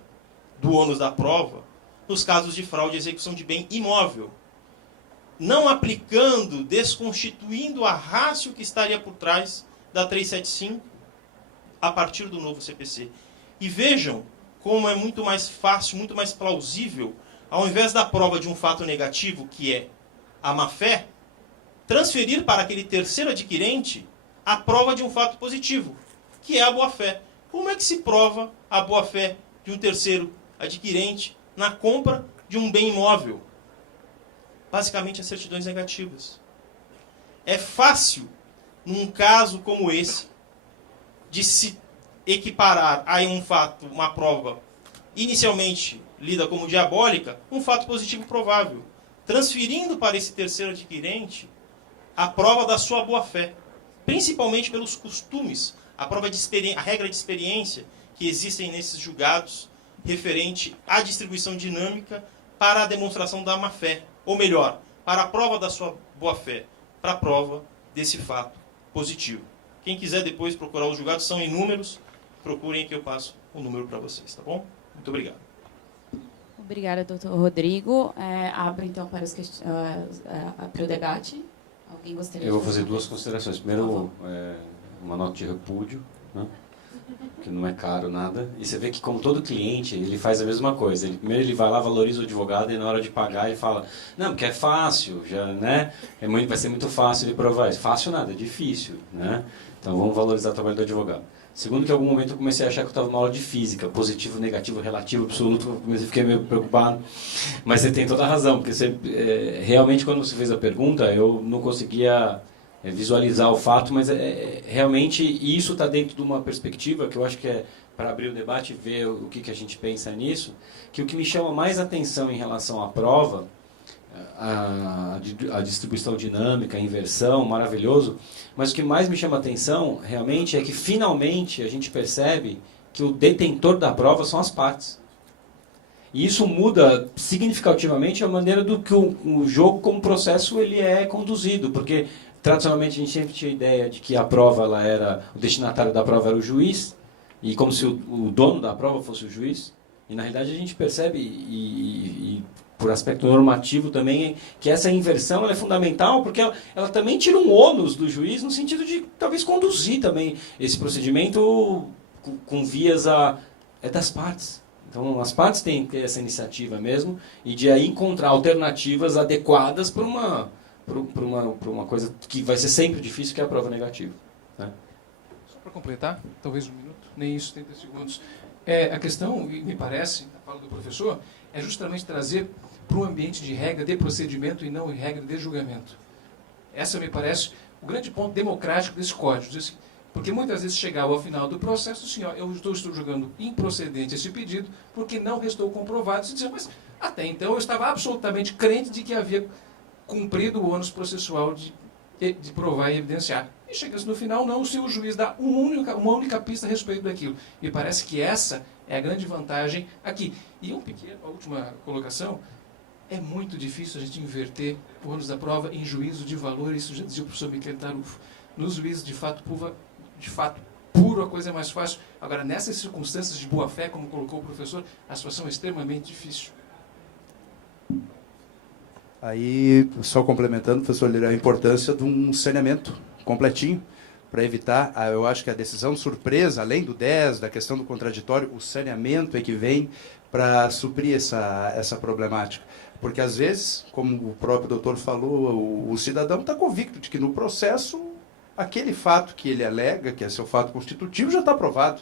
do ônus da prova nos casos de fraude à execução de bem imóvel, não aplicando, desconstituindo a ratio que estaria por trás da 375 a partir do novo CPC. E vejam como é muito mais fácil, muito mais plausível, ao invés da prova de um fato negativo, que é a má-fé, transferir para aquele terceiro adquirente a prova de um fato positivo, que é a boa-fé. Como é que se prova a boa-fé de um terceiro adquirente na compra de um bem imóvel? Basicamente, as certidões negativas. É fácil, num caso como esse, de se equiparar a um fato, uma prova inicialmente lida como diabólica, um fato positivo provável, transferindo para esse terceiro adquirente a prova da sua boa-fé, principalmente pelos costumes, a prova de a regra de experiência que existem nesses julgados referente à distribuição dinâmica para a demonstração da má-fé, ou melhor, para a prova da sua boa-fé, para a prova desse fato positivo. Quem quiser depois procurar os julgados, são inúmeros, procurem que eu passo o número para vocês, tá bom? Muito obrigado. Obrigada, doutor Rodrigo. Abro, então, para o debate. Alguém gostaria de Eu vou fazer duas considerações. Primeiro, uma nota de repúdio, né? Que não é caro nada. E você vê que, como todo cliente, ele faz a mesma coisa. Primeiro ele vai lá, valoriza o advogado, e na hora de pagar ele fala, não, porque é fácil, já, né? Vai ser muito fácil de provar isso. Fácil nada, é difícil, né? Então vamos valorizar o trabalho do advogado. Segundo, que em algum momento eu comecei a achar que eu estava numa aula de física, positivo, negativo, relativo, absoluto, eu fiquei meio preocupado. Mas você tem toda a razão, porque você, realmente quando você fez a pergunta, eu não conseguia visualizar o fato, mas realmente isso está dentro de uma perspectiva que eu acho que é para abrir o debate e ver o que a gente pensa nisso, que o que me chama mais atenção em relação à prova, a distribuição dinâmica, a inversão, maravilhoso, mas o que mais me chama atenção realmente é que finalmente a gente percebe que o detentor da prova são as partes. E isso muda significativamente a maneira do que o jogo como processo ele é conduzido, porque tradicionalmente a gente sempre tinha a ideia de que a prova o destinatário da prova era o juiz, e como se o dono da prova fosse o juiz, e na realidade a gente percebe e por aspecto normativo também, que essa inversão ela é fundamental, porque ela também tira um ônus do juiz, no sentido de talvez conduzir também esse procedimento com vias das partes. Então, as partes têm que ter essa iniciativa mesmo, e de aí encontrar alternativas adequadas para uma coisa que vai ser sempre difícil, que é a prova negativa. Né? Só para completar, talvez um minuto, nem isso, 30 segundos. A questão, me parece, na fala do professor, é justamente trazer para um ambiente de regra de procedimento e não regra de julgamento. Essa me parece o grande ponto democrático desse código. Porque muitas vezes chegava ao final do processo, assim, ó, eu estou julgando improcedente esse pedido porque não restou comprovado. Você dizia, mas até então eu estava absolutamente crente de que havia cumprido o ônus processual de provar e evidenciar. E chega-se no final, não, se o juiz dá uma única pista a respeito daquilo. Me parece que essa é a grande vantagem aqui. E a última colocação, é muito difícil a gente inverter o ônus da prova em juízo de valor, isso já dizia o professor Miquel Tarufo. Nos juízos de fato puro, a coisa é mais fácil. Agora, nessas circunstâncias de boa-fé, como colocou o professor, a situação é extremamente difícil. Aí, só complementando, professor, a importância de um saneamento completinho, para evitar, eu acho que a decisão de surpresa, além do 10, da questão do contraditório, o saneamento é que vem para suprir essa problemática. Porque, às vezes, como o próprio doutor falou, o cidadão está convicto de que no processo, aquele fato que ele alega, que é seu fato constitutivo, já está provado.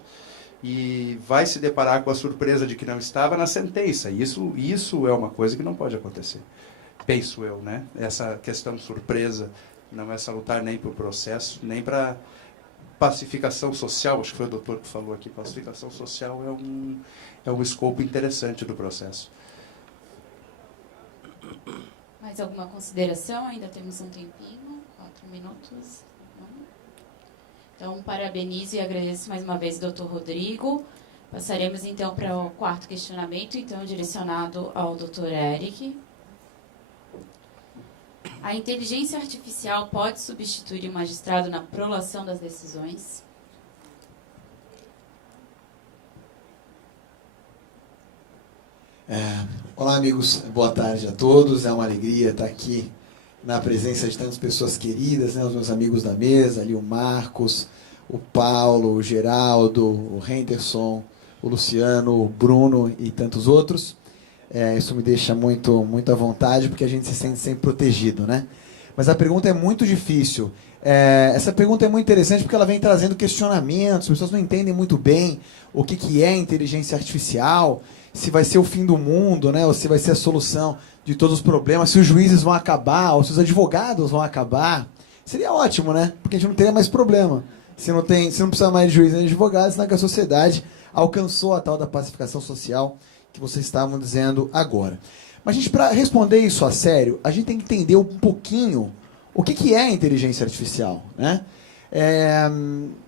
E vai se deparar com a surpresa de que não estava na sentença. Isso é uma coisa que não pode acontecer. Penso eu, né? Essa questão de surpresa não é salutar nem para o processo, nem para pacificação social, acho que foi o doutor que falou aqui, pacificação social é um escopo interessante do processo. Mais alguma consideração? Ainda temos um tempinho, 4 minutos. Não? Então, parabenizo e agradeço mais uma vez, doutor Rodrigo. Passaremos, então, para o 4º questionamento, então, direcionado ao doutor Eric. A inteligência artificial pode substituir o magistrado na prolação das decisões? Olá, amigos. Boa tarde a todos. É uma alegria estar aqui na presença de tantas pessoas queridas, né? Os meus amigos da mesa, ali o Marcos, o Paulo, o Geraldo, o Henderson, o Luciano, o Bruno e tantos outros. Isso me deixa muito à vontade, porque a gente se sente sempre protegido, né? Mas a pergunta é muito difícil. Essa pergunta é muito interessante porque ela vem trazendo questionamentos, as pessoas não entendem muito bem o que é inteligência artificial, se vai ser o fim do mundo, né? Ou se vai ser a solução de todos os problemas, se os juízes vão acabar, ou se os advogados vão acabar. Seria ótimo, né? Porque a gente não teria mais problema. Se não precisa mais de juiz nem de advogados, senão que a sociedade alcançou a tal da pacificação social que vocês estavam dizendo agora. Mas, gente, para responder isso a sério, a gente tem que entender um pouquinho o que é inteligência artificial, né?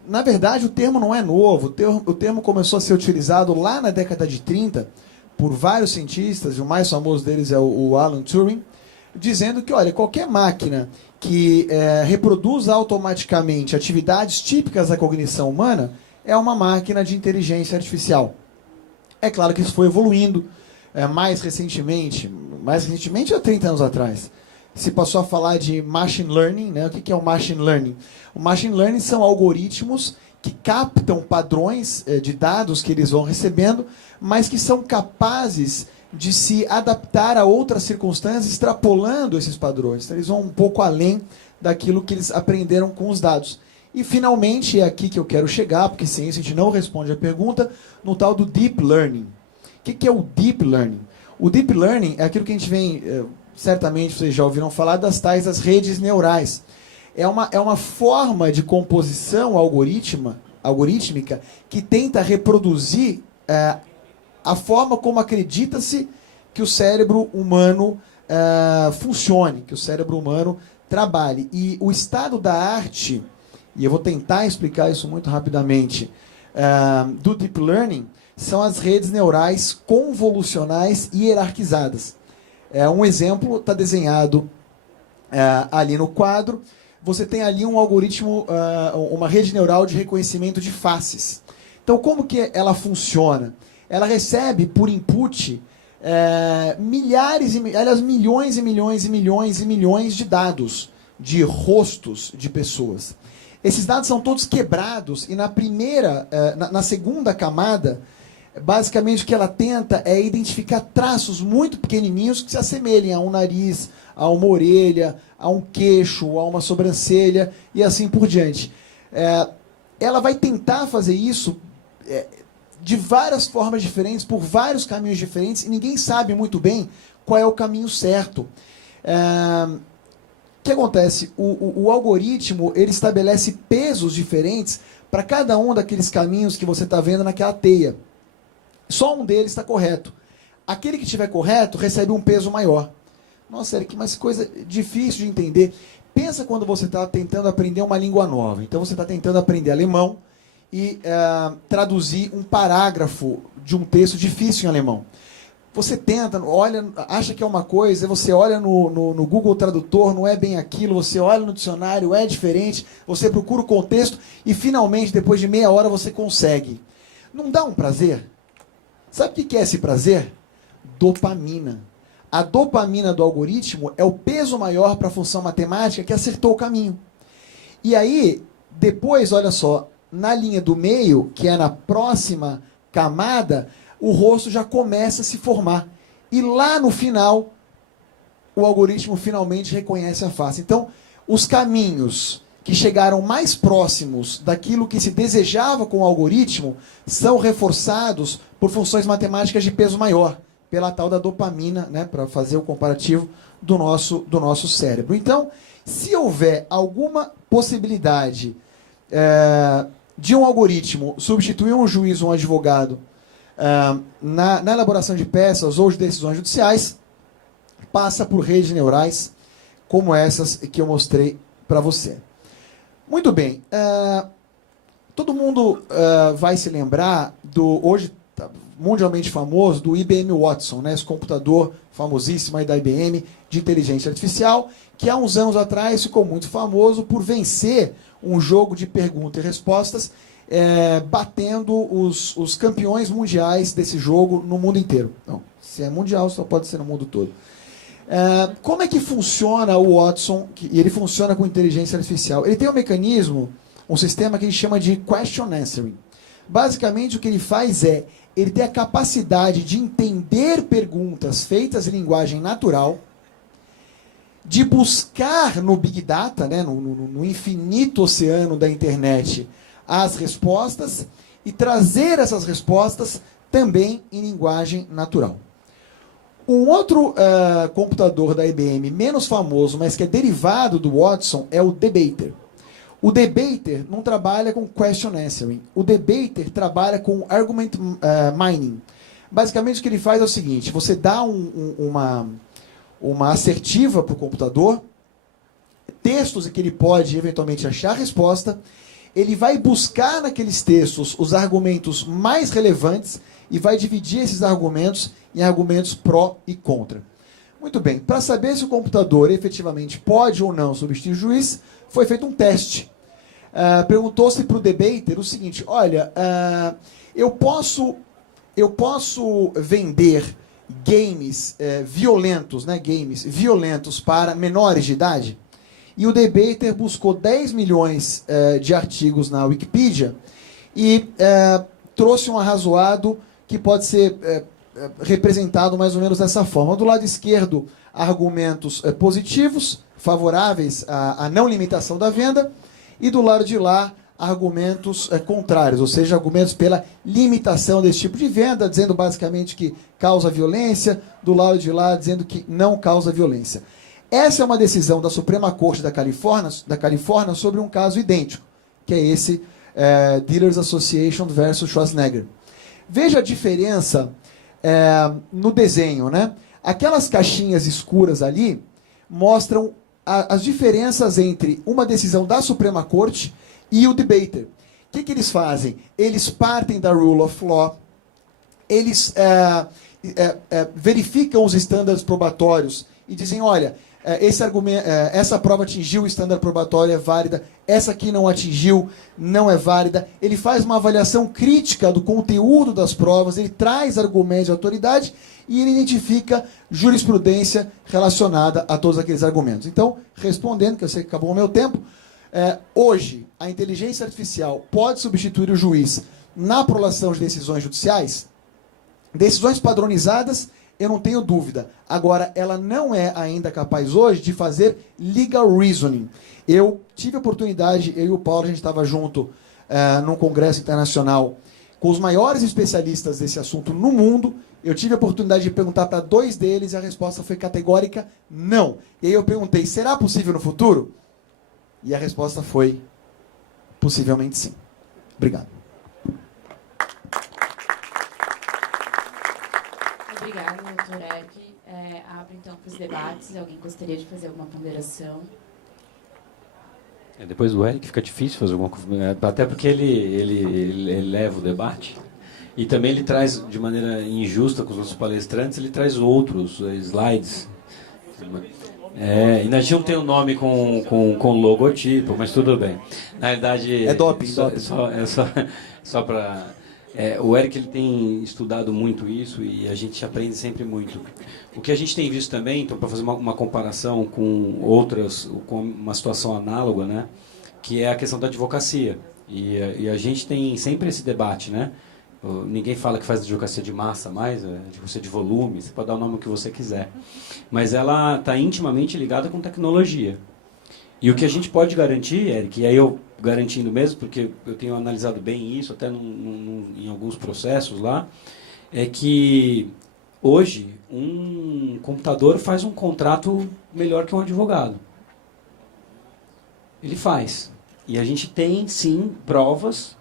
Na verdade, o termo não é novo. O termo começou a ser utilizado lá na década de 30 por vários cientistas, e o mais famoso deles é o Alan Turing, dizendo que, olha, qualquer máquina que reproduza automaticamente atividades típicas da cognição humana é uma máquina de inteligência artificial. É claro que isso foi evoluindo. Mais recentemente, há 30 anos atrás, se passou a falar de machine learning, né? O que é o machine learning? O machine learning são algoritmos que captam padrões de dados que eles vão recebendo, mas que são capazes de se adaptar a outras circunstâncias, extrapolando esses padrões. Então, eles vão um pouco além daquilo que eles aprenderam com os dados. E, finalmente, é aqui que eu quero chegar, porque sem isso a gente não responde a pergunta, no tal do Deep Learning. O que é o Deep Learning? O Deep Learning é aquilo que a gente vem, certamente vocês já ouviram falar, das tais das redes neurais. É uma forma de composição algorítmica que tenta reproduzir a forma como acredita-se que o cérebro humano funcione, que o cérebro humano trabalhe. E o estado da arte, e eu vou tentar explicar isso muito rapidamente, do Deep Learning, são as redes neurais convolucionais hierarquizadas. Um exemplo está desenhado ali no quadro. Você tem ali um algoritmo, uma rede neural de reconhecimento de faces. Então, como que ela funciona? Ela recebe por input milhões e milhões de dados, de rostos de pessoas. Esses dados são todos quebrados e na segunda camada, basicamente o que ela tenta é identificar traços muito pequenininhos que se assemelhem a um nariz, a uma orelha, a um queixo, a uma sobrancelha e assim por diante. Ela vai tentar fazer isso de várias formas diferentes, por vários caminhos diferentes, e ninguém sabe muito bem qual é o caminho certo. O que acontece? O algoritmo ele estabelece pesos diferentes para cada um daqueles caminhos que você está vendo naquela teia. Só um deles está correto. Aquele que estiver correto recebe um peso maior. Nossa, Eric, mas coisa difícil de entender. Pensa quando você está tentando aprender uma língua nova. Então você está tentando aprender alemão e traduzir um parágrafo de um texto difícil em alemão. Você tenta, olha, acha que é uma coisa, você olha no Google Tradutor, não é bem aquilo, você olha no dicionário, é diferente, você procura o contexto e finalmente, depois de meia hora, você consegue. Não dá um prazer? Sabe o que é esse prazer? Dopamina. A dopamina do algoritmo é o peso maior para a função matemática que acertou o caminho. E aí, depois, olha só, na linha do meio, que é na próxima camada, o rosto já começa a se formar. E lá no final, o algoritmo finalmente reconhece a face. Então, os caminhos que chegaram mais próximos daquilo que se desejava com o algoritmo são reforçados por funções matemáticas de peso maior, pela tal da dopamina, né, para fazer o comparativo do nosso cérebro. Então, se houver alguma possibilidade de um algoritmo substituir um juiz ou um advogado na elaboração de peças ou de decisões judiciais passa por redes neurais como essas que eu mostrei para você. Muito bem. Todo mundo vai se lembrar do, hoje mundialmente famoso, do IBM Watson, né, esse computador famosíssimo aí da IBM de inteligência artificial, que há uns anos atrás ficou muito famoso por vencer um jogo de perguntas e respostas, batendo os campeões mundiais desse jogo no mundo inteiro. Não, se é mundial, só pode ser no mundo todo. Como é que funciona o Watson? E ele funciona com inteligência artificial. Ele tem um mecanismo, um sistema que a gente chama de question answering. Basicamente, o que ele faz ele tem a capacidade de entender perguntas feitas em linguagem natural, de buscar no Big Data, né, no infinito oceano da internet, as respostas e trazer essas respostas também em linguagem natural. Um outro computador da IBM, menos famoso, mas que é derivado do Watson, é o Debater. O Debater não trabalha com question answering. O Debater trabalha com argument mining. Basicamente, o que ele faz é o seguinte: você dá uma assertiva para o computador, textos em que ele pode eventualmente achar a resposta, ele vai buscar naqueles textos os argumentos mais relevantes e vai dividir esses argumentos em argumentos pró e contra. Muito bem, para saber se o computador efetivamente pode ou não substituir o juiz, foi feito um teste. Perguntou-se para o Debater o seguinte: olha, eu posso vender games violentos, né, games violentos para menores de idade? E o Debater buscou 10 milhões de artigos na Wikipedia e trouxe um arrazoado que pode ser representado mais ou menos dessa forma. Do lado esquerdo, argumentos positivos, favoráveis à não limitação da venda, e do lado de lá, argumentos contrários, ou seja, argumentos pela limitação desse tipo de venda, dizendo basicamente que causa violência, do lado de lá dizendo que não causa violência. Essa é uma decisão da Suprema Corte da Califórnia sobre um caso idêntico, que é esse Dealers Association versus Schwarzenegger. Veja a diferença no desenho, né? Aquelas caixinhas escuras ali mostram as diferenças entre uma decisão da Suprema Corte e o Debater. O que eles fazem? Eles partem da Rule of Law, eles verificam os estándares probatórios e dizem: olha, essa prova atingiu o estándar probatório, é válida, essa aqui não atingiu, não é válida. Ele faz uma avaliação crítica do conteúdo das provas, ele traz argumentos de autoridade e ele identifica jurisprudência relacionada a todos aqueles argumentos. Então, respondendo, que eu sei que acabou o meu tempo, hoje a inteligência artificial pode substituir o juiz na prolação de decisões judiciais? Decisões padronizadas, eu não tenho dúvida. Agora, ela não é ainda capaz hoje de fazer legal reasoning. Eu tive a oportunidade, eu e o Paulo, a gente estava junto num congresso internacional com os maiores especialistas desse assunto no mundo. Eu tive a oportunidade de perguntar para 2 deles e a resposta foi categórica: não. E aí eu perguntei: será possível no futuro? E a resposta foi: possivelmente sim. Obrigado. Obrigada, doutor Eric. Abro então para os debates. Alguém gostaria de fazer alguma ponderação? Depois do Eric fica difícil fazer alguma coisa, até porque ele leva o debate e também ele traz, de maneira injusta com os outros palestrantes, ele traz outros slides. Ainda não tem um nome com logotipo, mas tudo bem. Na realidade, é doping. Só para... o Eric ele tem estudado muito isso e a gente aprende sempre muito. O que a gente tem visto também, então, para fazer uma comparação com outras, com uma situação análoga, né, que é a questão da advocacia. E a gente tem sempre esse debate, né? Ninguém fala que faz advocacia de massa mais, advocacia de volume, você pode dar o nome que você quiser. Mas ela está intimamente ligada com tecnologia. E o que a gente pode garantir, Eric, e aí eu garantindo mesmo, porque eu tenho analisado bem isso, até em alguns processos lá, é que hoje um computador faz um contrato melhor que um advogado. Ele faz. E a gente tem, sim, provas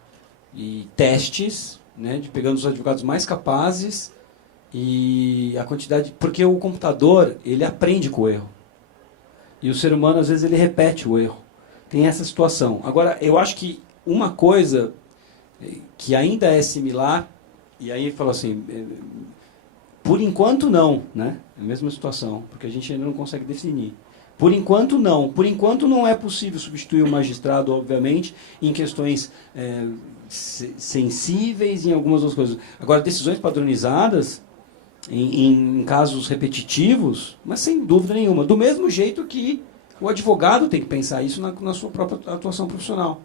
e testes, né, de pegando os advogados mais capazes e a quantidade... Porque o computador, ele aprende com o erro. E o ser humano, às vezes, ele repete o erro. Tem essa situação. Agora, eu acho que uma coisa que ainda é similar, e aí falou assim, por enquanto não, né? É a mesma situação, porque a gente ainda não consegue definir. Por enquanto não. Por enquanto não é possível substituir o magistrado, obviamente, em questões sensíveis, em algumas outras coisas. Agora, decisões padronizadas, em casos repetitivos, mas sem dúvida nenhuma. Do mesmo jeito que o advogado tem que pensar isso na sua própria atuação profissional.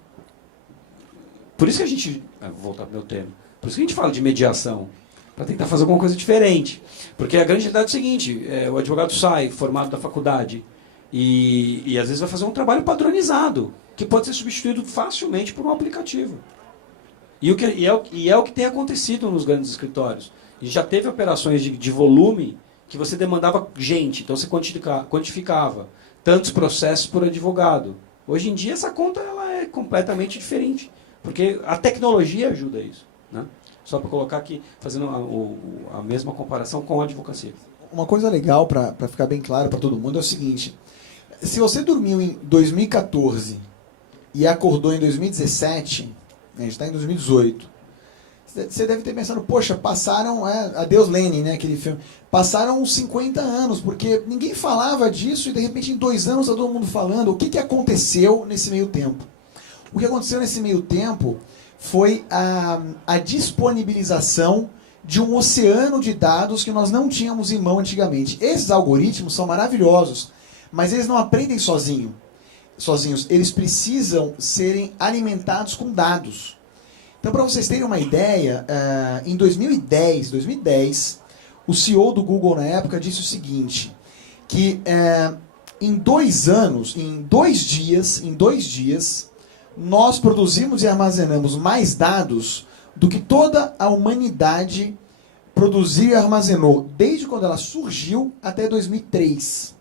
Por isso que a gente... Vou voltar para o meu tema. Por isso que a gente fala de mediação, para tentar fazer alguma coisa diferente. Porque a grande realidade é o seguinte, o advogado sai formado da faculdade e às vezes vai fazer um trabalho padronizado, que pode ser substituído facilmente por um aplicativo. E é o que tem acontecido nos grandes escritórios. E já teve operações de volume que você demandava gente, então você quantificava tantos processos por advogado. Hoje em dia essa conta ela é completamente diferente, porque a tecnologia ajuda isso, né? Só para colocar aqui, fazendo a mesma comparação com a advocacia. Uma coisa legal, para ficar bem claro para todo mundo, é o seguinte. Se você dormiu em 2014 e acordou em 2017, a gente está em 2018, você deve ter pensado, poxa, passaram, Adeus Lenin, né, aquele filme, passaram uns 50 anos, porque ninguém falava disso e de repente em 2 anos está todo mundo falando. O que aconteceu nesse meio tempo? O que aconteceu nesse meio tempo foi a disponibilização de um oceano de dados que nós não tínhamos em mão antigamente. Esses algoritmos são maravilhosos, mas eles não aprendem sozinhos. Eles precisam serem alimentados com dados. Então, para vocês terem uma ideia, em 2010, o CEO do Google na época disse o seguinte, que em 2 anos, em 2 dias, nós produzimos e armazenamos mais dados do que toda a humanidade produziu e armazenou, desde quando ela surgiu até 2003.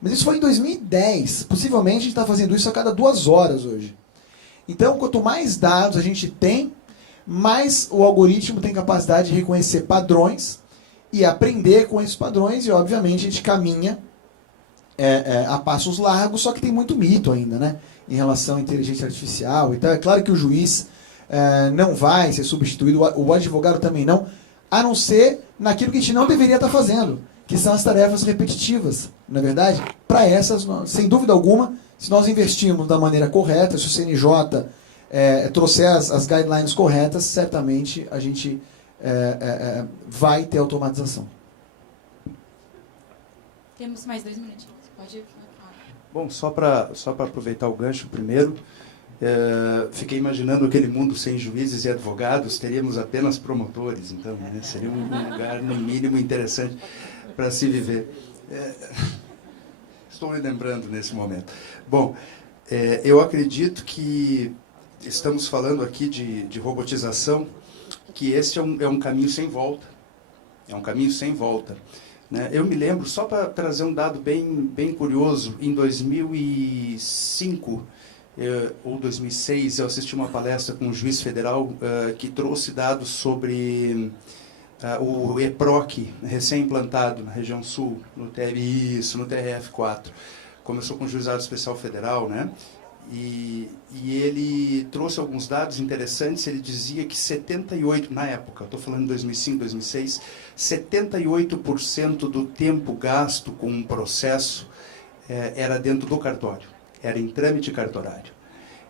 Mas isso foi em 2010. Possivelmente a gente está fazendo isso a cada 2 horas hoje. Então, quanto mais dados a gente tem, mais o algoritmo tem capacidade de reconhecer padrões e aprender com esses padrões, e obviamente a gente caminha a passos largos, só que tem muito mito ainda, né, em relação à inteligência artificial. Então é claro que o juiz não vai ser substituído, o advogado também não, a não ser naquilo que a gente não deveria estar fazendo, que são as tarefas repetitivas, não é verdade? Para essas, sem dúvida alguma, se nós investirmos da maneira correta, se o CNJ trouxer as guidelines corretas, certamente a gente vai ter automatização. Temos mais 2 minutinhos. Pode falar. Bom, só para aproveitar o gancho primeiro, fiquei imaginando aquele mundo sem juízes e advogados, teríamos apenas promotores, então, né? Seria um lugar, no mínimo, interessante para se viver. Estou me lembrando nesse momento. Bom, eu acredito que estamos falando aqui de robotização, que esse é um caminho sem volta. É um caminho sem volta. Né? Eu me lembro, só para trazer um dado bem curioso, em 2005 ou 2006, eu assisti uma palestra com um juiz federal que trouxe dados sobre o EPROC, recém-implantado na região sul, no TRF4. Começou com o Juizado Especial Federal, né? E ele trouxe alguns dados interessantes. Ele dizia que 78%, na época, estou falando de 2005, 2006, 78% do tempo gasto com um processo era dentro do cartório, era em trâmite cartorário.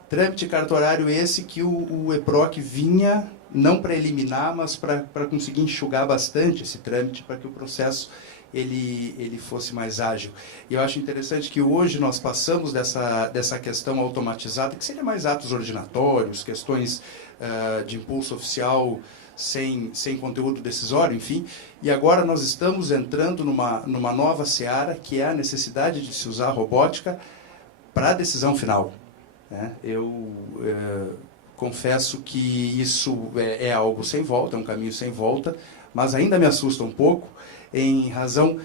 Trâmite cartorário esse que o EPROC vinha, não para eliminar, mas para conseguir enxugar bastante esse trâmite, para que o processo ele fosse mais ágil. E eu acho interessante que hoje nós passamos dessa questão automatizada, que seria mais atos ordinatórios, questões de impulso oficial sem conteúdo decisório, enfim, e agora nós estamos entrando numa nova seara, que é a necessidade de se usar a robótica para a decisão final. Né? Eu confesso que isso é algo sem volta, é um caminho sem volta, mas ainda me assusta um pouco, em razão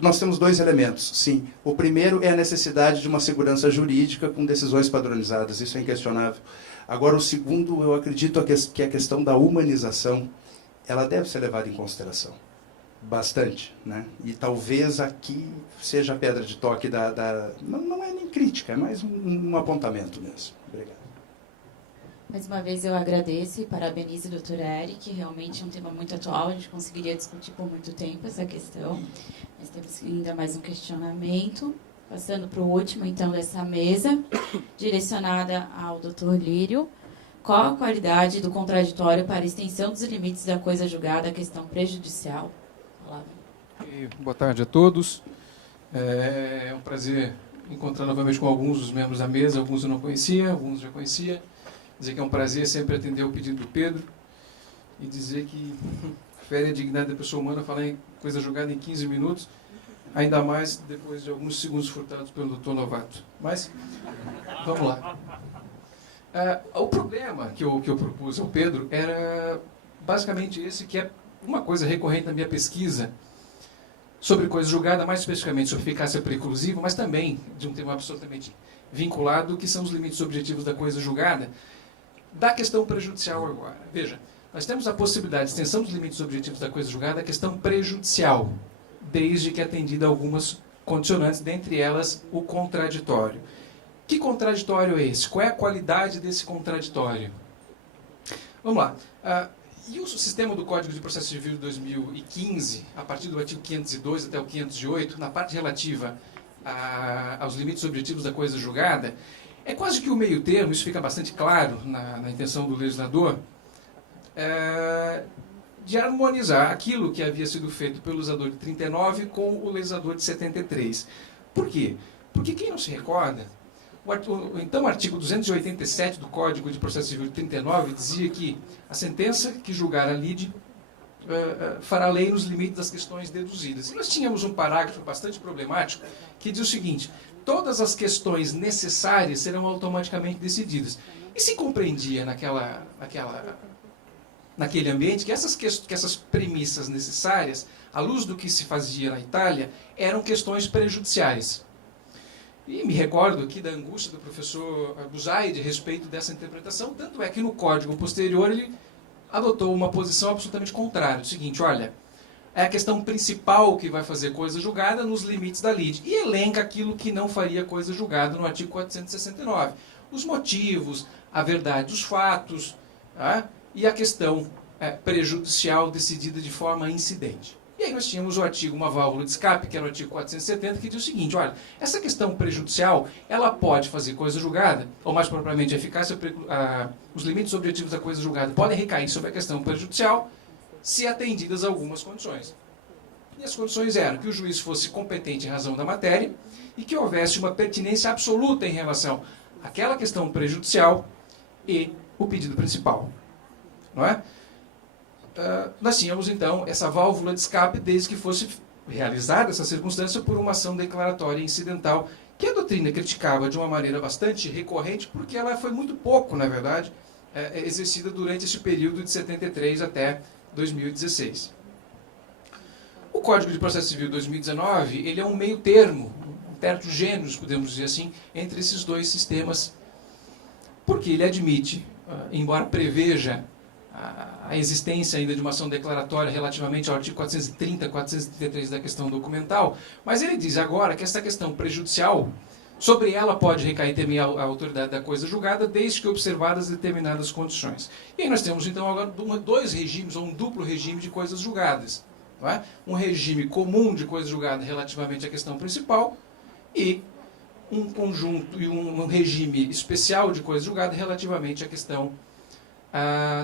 nós temos dois elementos, sim. O primeiro é a necessidade de uma segurança jurídica com decisões padronizadas, isso é inquestionável. Agora, o segundo, eu acredito que a questão da humanização, ela deve ser levada em consideração. Bastante, né? E talvez aqui seja a pedra de toque não é nem crítica, é mais um apontamento mesmo. Obrigado. Mais uma vez eu agradeço e parabenizo o Dr. Eric, realmente é um tema muito atual, a gente conseguiria discutir por muito tempo essa questão, mas temos ainda mais um questionamento. Passando para o último, então, dessa mesa, direcionada ao Dr. Lírio. Qual a qualidade do contraditório para a extensão dos limites da coisa julgada à questão prejudicial? Boa tarde a todos. É um prazer encontrar novamente com alguns dos membros da mesa. Alguns eu não conhecia, alguns já conhecia. Dizer que é um prazer sempre atender o pedido do Pedro e dizer que fere a dignidade da pessoa humana falar em coisa julgada em 15 minutos, ainda mais depois de alguns segundos furtados pelo Dr. Novato. Mas, vamos lá. O problema que eu propus ao Pedro era basicamente esse, que é uma coisa recorrente na minha pesquisa sobre coisa julgada, mais especificamente sobre eficácia preclusiva, mas também de um tema absolutamente vinculado, que são os limites objetivos da coisa julgada, da questão prejudicial agora. Veja, nós temos a possibilidade de extensão dos limites objetivos da coisa julgada à questão prejudicial, desde que atendida a algumas condicionantes, dentre elas o contraditório. Que contraditório é esse? Qual é a qualidade desse contraditório? Vamos lá. E o sistema do Código de Processo Civil de 2015, a partir do artigo 502 até o 508, na parte relativa aos limites objetivos da coisa julgada, é quase que o meio termo, isso fica bastante claro na intenção do legislador, de harmonizar aquilo que havia sido feito pelo legislador de 39 com o legislador de 73. Por quê? Porque quem não se recorda, então o artigo 287 do Código de Processo Civil de 39 dizia que a sentença que julgar a lide fará lei nos limites das questões deduzidas. E nós tínhamos um parágrafo bastante problemático que diz o seguinte: todas as questões necessárias serão automaticamente decididas. E se compreendia naquele ambiente que essas premissas necessárias, à luz do que se fazia na Itália, eram questões prejudiciais. E me recordo aqui da angústia do professor Busaide a respeito dessa interpretação, tanto é que no código posterior ele adotou uma posição absolutamente contrária. O seguinte, olha, é a questão principal que vai fazer coisa julgada nos limites da lide. E elenca aquilo que não faria coisa julgada no artigo 469. Os motivos, a verdade dos fatos, tá? E a questão prejudicial decidida de forma incidente. E aí nós tínhamos o artigo, uma válvula de escape, que era o artigo 470, que diz o seguinte, olha, essa questão prejudicial, ela pode fazer coisa julgada, ou mais propriamente a eficácia, os limites objetivos da coisa julgada podem recair sobre a questão prejudicial, se atendidas algumas condições. E as condições eram que o juiz fosse competente em razão da matéria e que houvesse uma pertinência absoluta em relação àquela questão prejudicial e o pedido principal. Não é? Nós tínhamos, então, essa válvula de escape desde que fosse realizada essa circunstância por uma ação declaratória incidental, que a doutrina criticava de uma maneira bastante recorrente, porque ela foi muito pouco, na verdade, exercida durante esse período de 73 até 2016. O Código de Processo Civil 2019, ele é um meio termo, um terço gêneros, podemos dizer assim, entre esses dois sistemas, porque ele admite, embora preveja a existência ainda de uma ação declaratória relativamente ao artigo 430, 433 da questão documental, mas ele diz agora que essa questão prejudicial, sobre ela pode recair também a autoridade da coisa julgada, desde que observadas determinadas condições. E aí nós temos então agora dois regimes, ou um duplo regime de coisas julgadas. Não é? Um regime comum de coisa julgada relativamente à questão principal e um conjunto e um regime especial de coisa julgada relativamente à questão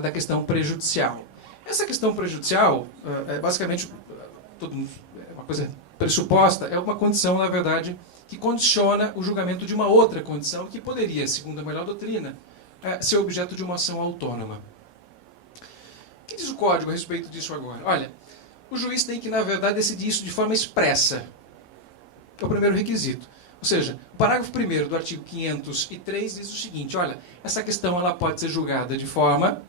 da questão prejudicial. Essa questão prejudicial, basicamente, uma coisa pressuposta, é uma condição, na verdade, que condiciona o julgamento de uma outra condição que poderia, segundo a melhor doutrina, ser objeto de uma ação autônoma. O que diz o Código a respeito disso agora? Olha, o juiz tem que, na verdade, decidir isso de forma expressa. É o primeiro requisito. Ou seja, o parágrafo 1º do artigo 503 diz o seguinte, olha, essa questão ela pode ser julgada de forma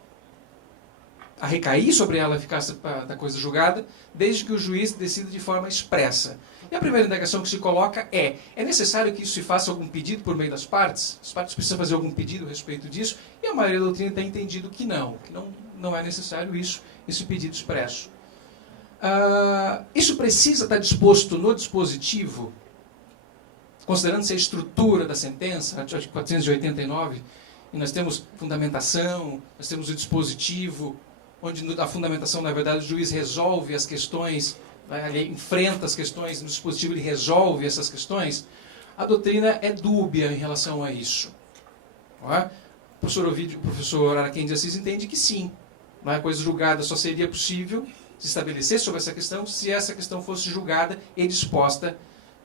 a recair sobre ela a eficácia da coisa julgada, desde que o juiz decida de forma expressa. E a primeira indagação que se coloca é necessário que isso se faça algum pedido por meio das partes? As partes precisam fazer algum pedido a respeito disso? E a maioria da doutrina tem entendido que não é necessário isso, esse pedido expresso. Isso precisa estar disposto no dispositivo, considerando-se a estrutura da sentença, artigo 489, e nós temos fundamentação, nós temos o dispositivo, onde a fundamentação, na verdade, o juiz resolve as questões, ele enfrenta as questões, no dispositivo ele resolve essas questões. A doutrina é dúbia em relação a isso. Não é? O professor Ovídio, o professor Araquém de Assis entende que sim. Não é? A coisa julgada só seria possível se estabelecer sobre essa questão se essa questão fosse julgada e disposta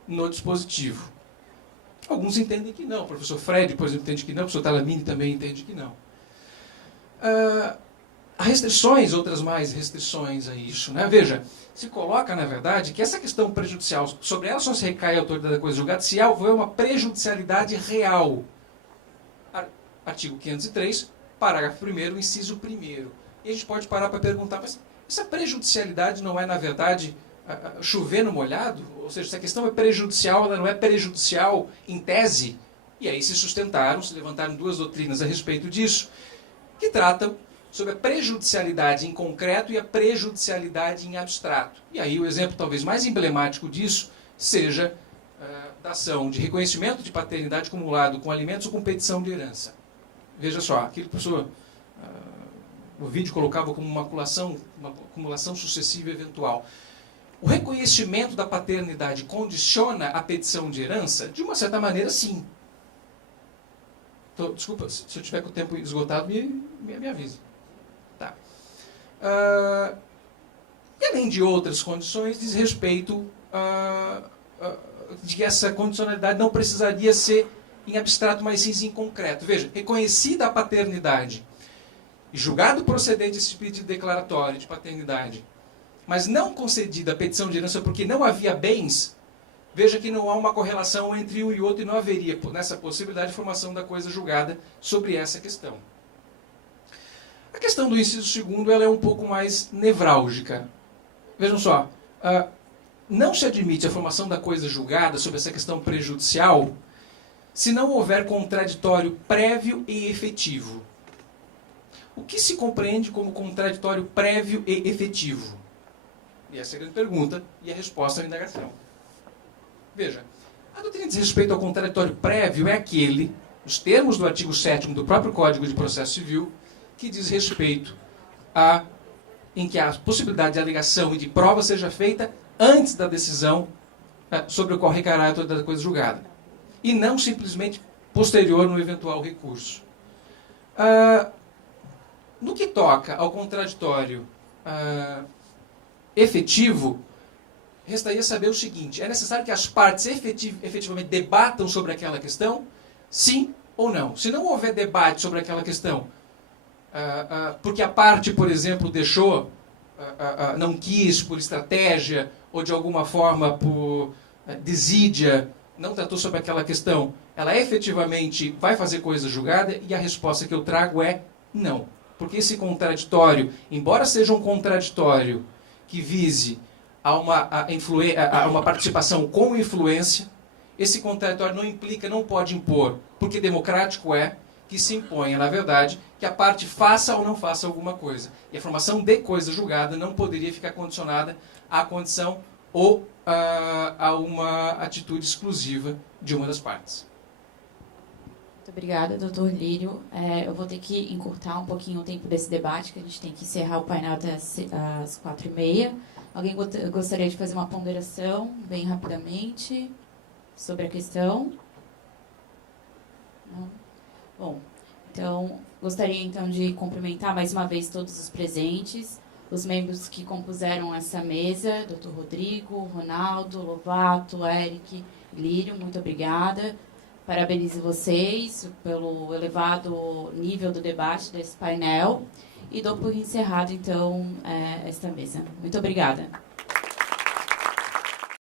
no dispositivo. Alguns entendem que não. O professor Fred, por exemplo, entende que não. O professor Talamini também entende que não. Há restrições, outras mais restrições a isso. Né? Veja, se coloca, na verdade, que essa questão prejudicial, sobre ela só se recai a autoridade da coisa julgada se houver uma prejudicialidade real. Artigo 503, parágrafo 1º, inciso 1º. E a gente pode parar para perguntar, mas essa prejudicialidade não é, na verdade, chover no molhado? Ou seja, se a questão é prejudicial, ela não é prejudicial em tese? E aí se levantaram duas doutrinas a respeito disso, que tratam sobre a prejudicialidade em concreto e a prejudicialidade em abstrato. E aí o exemplo talvez mais emblemático disso seja da ação de reconhecimento de paternidade acumulado com alimentos ou com petição de herança. Veja só, aquilo que o professor Ovídio colocava como uma acumulação sucessiva eventual. O reconhecimento da paternidade condiciona a petição de herança? De uma certa maneira, sim. Então, desculpa, se eu tiver com o tempo esgotado, me avise. Tá. E além de outras condições, diz respeito de que essa condicionalidade não precisaria ser em abstrato, mas sim em concreto. Veja, reconhecida a paternidade e julgado procedente esse pedido declaratório de paternidade, mas não concedida a petição de herança porque não havia bens, veja que não há uma correlação entre um e outro e não haveria, nessa possibilidade, de formação da coisa julgada sobre essa questão. A questão do inciso 2º ela é um pouco mais nevrálgica. Vejam só, não se admite a formação da coisa julgada sobre essa questão prejudicial se não houver contraditório prévio e efetivo. O que se compreende como contraditório prévio e efetivo? E essa é a grande pergunta e a resposta à indagação. Veja, a doutrina diz respeito ao contraditório prévio é aquele, os termos do artigo 7º do próprio Código de Processo Civil, que diz respeito em que a possibilidade de alegação e de prova seja feita antes da decisão sobre o qual recairá a autoridade da coisa julgada, e não simplesmente posterior no eventual recurso. No que toca ao contraditório efetivo, restaria saber o seguinte: é necessário que as partes efetivamente debatam sobre aquela questão? Sim ou não? Se não houver debate sobre aquela questão, porque a parte, por exemplo, deixou, não quis por estratégia, ou de alguma forma por desídia, não tratou sobre aquela questão, ela efetivamente vai fazer coisa julgada? E a resposta que eu trago é não. Porque esse contraditório, embora seja um contraditório que vise a uma participação com influência, esse contraditório não implica, não pode impor, porque democrático é que se imponha, na verdade, que a parte faça ou não faça alguma coisa. E a formação de coisa julgada não poderia ficar condicionada à condição ou a uma atitude exclusiva de uma das partes. Muito obrigada, doutor Lírio. Eu vou ter que encurtar um pouquinho o tempo desse debate, que a gente tem que encerrar o painel até às 4h30. Alguém gostaria de fazer uma ponderação, bem rapidamente, sobre a questão? Não? Bom, então, gostaria então de cumprimentar mais uma vez todos os presentes, os membros que compuseram essa mesa, doutor Rodrigo, Ronaldo, Lovato, Eric, Lírio, muito obrigada. Parabenizo vocês pelo elevado nível do debate desse painel e dou por encerrado, então, esta mesa. Muito obrigada.